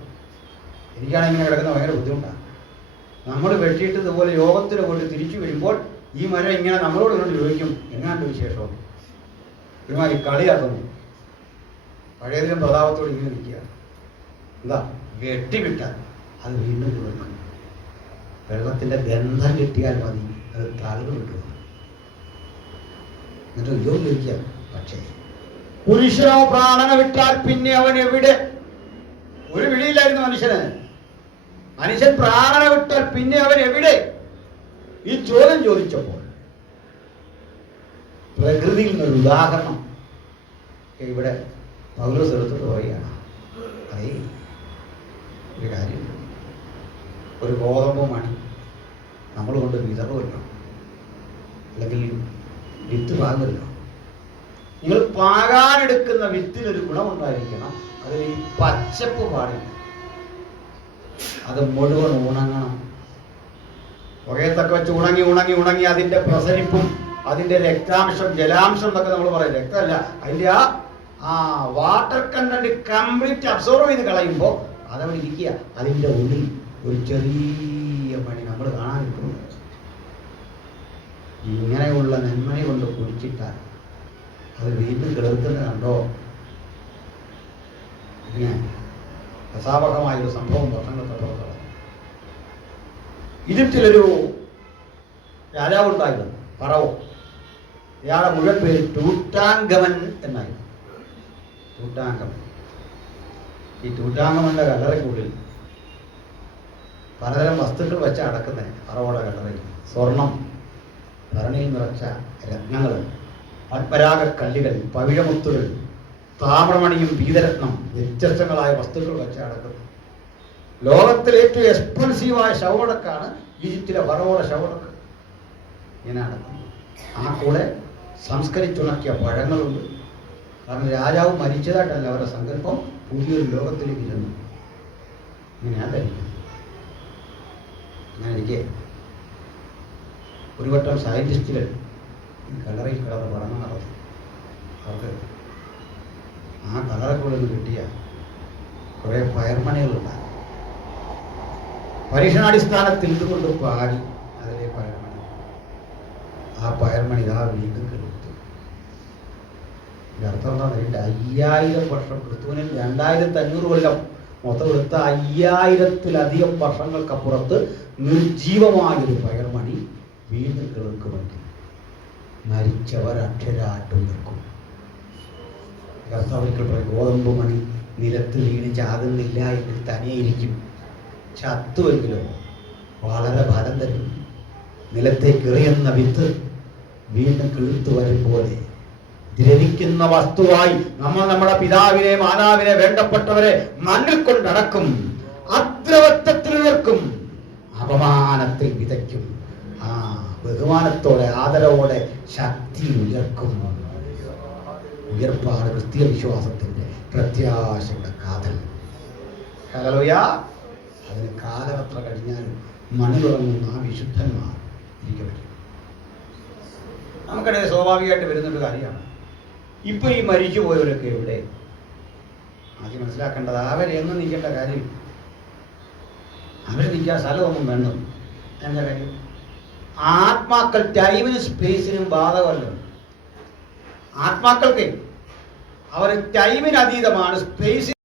എനിക്കാണെങ്കിൽ ഇങ്ങനെ കിടക്കുന്ന ഭയങ്കര ബുദ്ധിമുട്ടാണ്. നമ്മൾ വെട്ടിയിട്ട് ഇതുപോലെ യോഗത്തിന് പോയിട്ട് തിരിച്ചു വരുമ്പോൾ ഈ മരം ഇങ്ങനെ നമ്മളോട് ഇങ്ങോട്ട് ചോദിക്കും, എങ്ങാണ്ട് വിശേഷം, ഒരുമാതിരി കളിയാക്കുന്നു. പഴയതിലും പ്രതാപത്തോട് ഇങ്ങനെ നിൽക്കുക. എന്താ? വെട്ടിവിട്ടാൽ അത് വീണ്ടും കൊടുക്കും. വെള്ളത്തിൻ്റെ ഗന്ധം കിട്ടിയാൽ മതി, അത് തളർന്നു കിട്ടും. എന്നിട്ട് യോഗം ചോദിക്കുക, പക്ഷേ പുരുഷനോ പ്രാണന വിട്ടാൽ പിന്നെ അവൻ എവിടെ? ഒരു വിളിയില്ലായിരുന്നു മനുഷ്യന്. മനുഷ്യൻ പ്രാണന വിട്ടാൽ പിന്നെ അവൻ എവിടെ? ഈ ചോദ്യം ചോദിച്ചപ്പോൾ പ്രകൃതിയിൽ നിന്നൊരു ഉദാഹരണം ഇവിടെ പൗലോസ് എടുത്തിട്ട് പറയുകയാണ്. അതേ ഒരു കാര്യം, ഒരു ഗോതമ്പ് മണി നമ്മൾ കൊണ്ട് വിതറുമല്ലോ, അല്ലെങ്കിൽ വിത്ത് പാകുമല്ലോ. നിങ്ങൾ പാകാനെടുക്കുന്ന വിത്തിനൊരു ഗുണമുണ്ടായിരിക്കണം, അതിൽ ഈ പച്ചപ്പ് പാടില്ല, അത് മുഴുവൻ ഉണങ്ങണം. പുകയത്തൊക്കെ വെച്ച് ഉണങ്ങി ഉണങ്ങി ഉണങ്ങി അതിൻ്റെ പ്രസരിപ്പും അതിൻ്റെ രക്താംശം ജലാംശം എന്നൊക്കെ നമ്മൾ പറയും, രക്തമല്ല, അതിൻ്റെ ആ വാട്ടർ കണ്ടന്റ് കംപ്ലീറ്റ് അബ്സോർവ് ചെയ്ത് കളയുമ്പോൾ അതവിടെ ഇരിക്കുക. അതിൻ്റെ ഉള്ളിൽ ഒരു ചെറിയ മണി നമ്മൾ കാണാനിരിക്കുന്നു. ഇങ്ങനെയുള്ള നെന്മണി കൊണ്ട് കുടിച്ചിട്ടാൽ അത് വീണ്ടും കിടക്കുന്നത് കണ്ടോ? ഇങ്ങനെ രസാവഹമായൊരു സംഭവം വർഷങ്ങൾക്ക് പുറത്തുള്ളത്. ഈജിപ്തിലൊരു രാജാവുണ്ടായിരുന്നു, ഫറവോ. ഇയാളുടെ മുഴുവൻ പേര് ടൂട്ടാങ്കമൻ എന്നായിരുന്നു. ടൂട്ടാങ്കമൻ. ഈ ടൂട്ടാങ്കമന്റെ കല്ലറയ്ക്കുള്ളിൽ പലതരം വസ്തുക്കൾ വെച്ച് അടക്കുന്നത്. ഫറവോയുടെ കല്ലറയിൽ സ്വർണം, ഭരണിയിൽ നിറച്ച രത്നങ്ങൾ, പത്മരാഗ കല്ലുകൾ, പവിഴമുത്തുകൾ, താമ്രമണിയും പീതരത്നം, വ്യത്യസ്തങ്ങളായ വസ്തുക്കൾ വെച്ച് അടക്കുന്നത്. ലോകത്തിലെ ഏറ്റവും എക്സ്പെൻസീവായ ശവമടക്കാണ് ഈജിപ്തിലെ ഫറവോയുടെ ശവമടക്ക്. ഇങ്ങനെ അടക്കുന്നത്. ആ കൂടെ സംസ്കരിച്ചുണക്കിയ പഴങ്ങളുണ്ട്. കാരണം രാജാവ് മരിച്ചതായിട്ടല്ല അവരുടെ സങ്കല്പം, പുതിയൊരു ലോകത്തിലേക്ക് ചെന്നു. ഇങ്ങനെയാ ധരിക്കുന്നത്. അങ്ങനെ ഇരിക്കെ ഒരു വട്ടം സയൻറ്റിസ്റ്റുകൾ ഈ കല്ലറയിൽ കിടന്ന് പഠനം നടത്തി. അവർക്ക് ആ കല്ലറയ്ക്കുള്ളിൽ നിന്ന് കിട്ടിയ കുറേ പയർമണികളുണ്ടായി. പരീക്ഷണാടിസ്ഥാനത്തിൽ ഇതുകൊണ്ട് പാടി അതിലെ പയർമണി. ആ പയർമണി ഇതാ വീണ്ടും കെടുത്തു. അർത്ഥം എന്താണെന്ന് 5000 വർഷം, ക്രിസ്തുവിന് 2500 കൊല്ലം, മൊത്തം എടുത്ത 5000-ലധികം വർഷങ്ങൾക്കപ്പുറത്ത് നിർജീവമായൊരു പയർമണി വീണ്ടും കേൾക്കുമെങ്കിൽ മരിച്ചവർ അക്ഷരാട്ട് നിൽക്കും. കർത്താവിൽ ഗോതമ്പ് മണി നിലത്ത് വീണ് ചാകുന്നില്ല എങ്കിൽ തനിയിരിക്കും. ചത്തുവെങ്കിലോ വളരെ ഫലം തരും. നിലത്തേക്ക് എറിയുന്ന വിത്ത് വീണ്ടും കിളുത്തു വരും പോലെ ദ്രവിക്കുന്ന വസ്തുവായി നമ്മൾ നമ്മുടെ പിതാവിനെ, മാതാവിനെ, വേണ്ടപ്പെട്ടവരെ മണ്ണിൽ കൊണ്ടടക്കും. അദ്രവത്വത്തിൽ ഉയർക്കും, അപമാനത്തിൽ വിതയ്ക്കും. ബഹുമാനത്തോടെ ആദരവോടെ ശക്തി ഉയർക്കും. ഉയർപ്പാണ് ക്രിസ്തീയ വിശ്വാസത്തിന്റെ പ്രത്യാശയുടെ കാതൽ. ഹല്ലേലൂയ. അതിന് കാലമത്ര കഴിഞ്ഞാലും മണിലുറങ്ങുന്ന ആ വിശുദ്ധന്മാർ ഇരിക്കെ പറ്റും. നമുക്കിടയിൽ സ്വാഭാവികമായിട്ട് വരുന്നൊരു കാര്യമാണ്, ഇപ്പൊ ഈ മരിച്ചു പോയവരൊക്കെ എവിടെ? ആദ്യം മനസ്സിലാക്കേണ്ടത് അവരെയൊന്നും നിൽക്കേണ്ട കാര്യം, അവർ നിൽക്കാൻ സ്ഥലമൊന്നും വേണം. എന്താ കാര്യം? ആത്മാക്കൾ ടൈമിനും സ്പേസിനും ബാധകമല്ല. ആത്മാക്കൾക്ക് അവർ ടൈമിന് അതീതമാണ്, സ്പേസിന്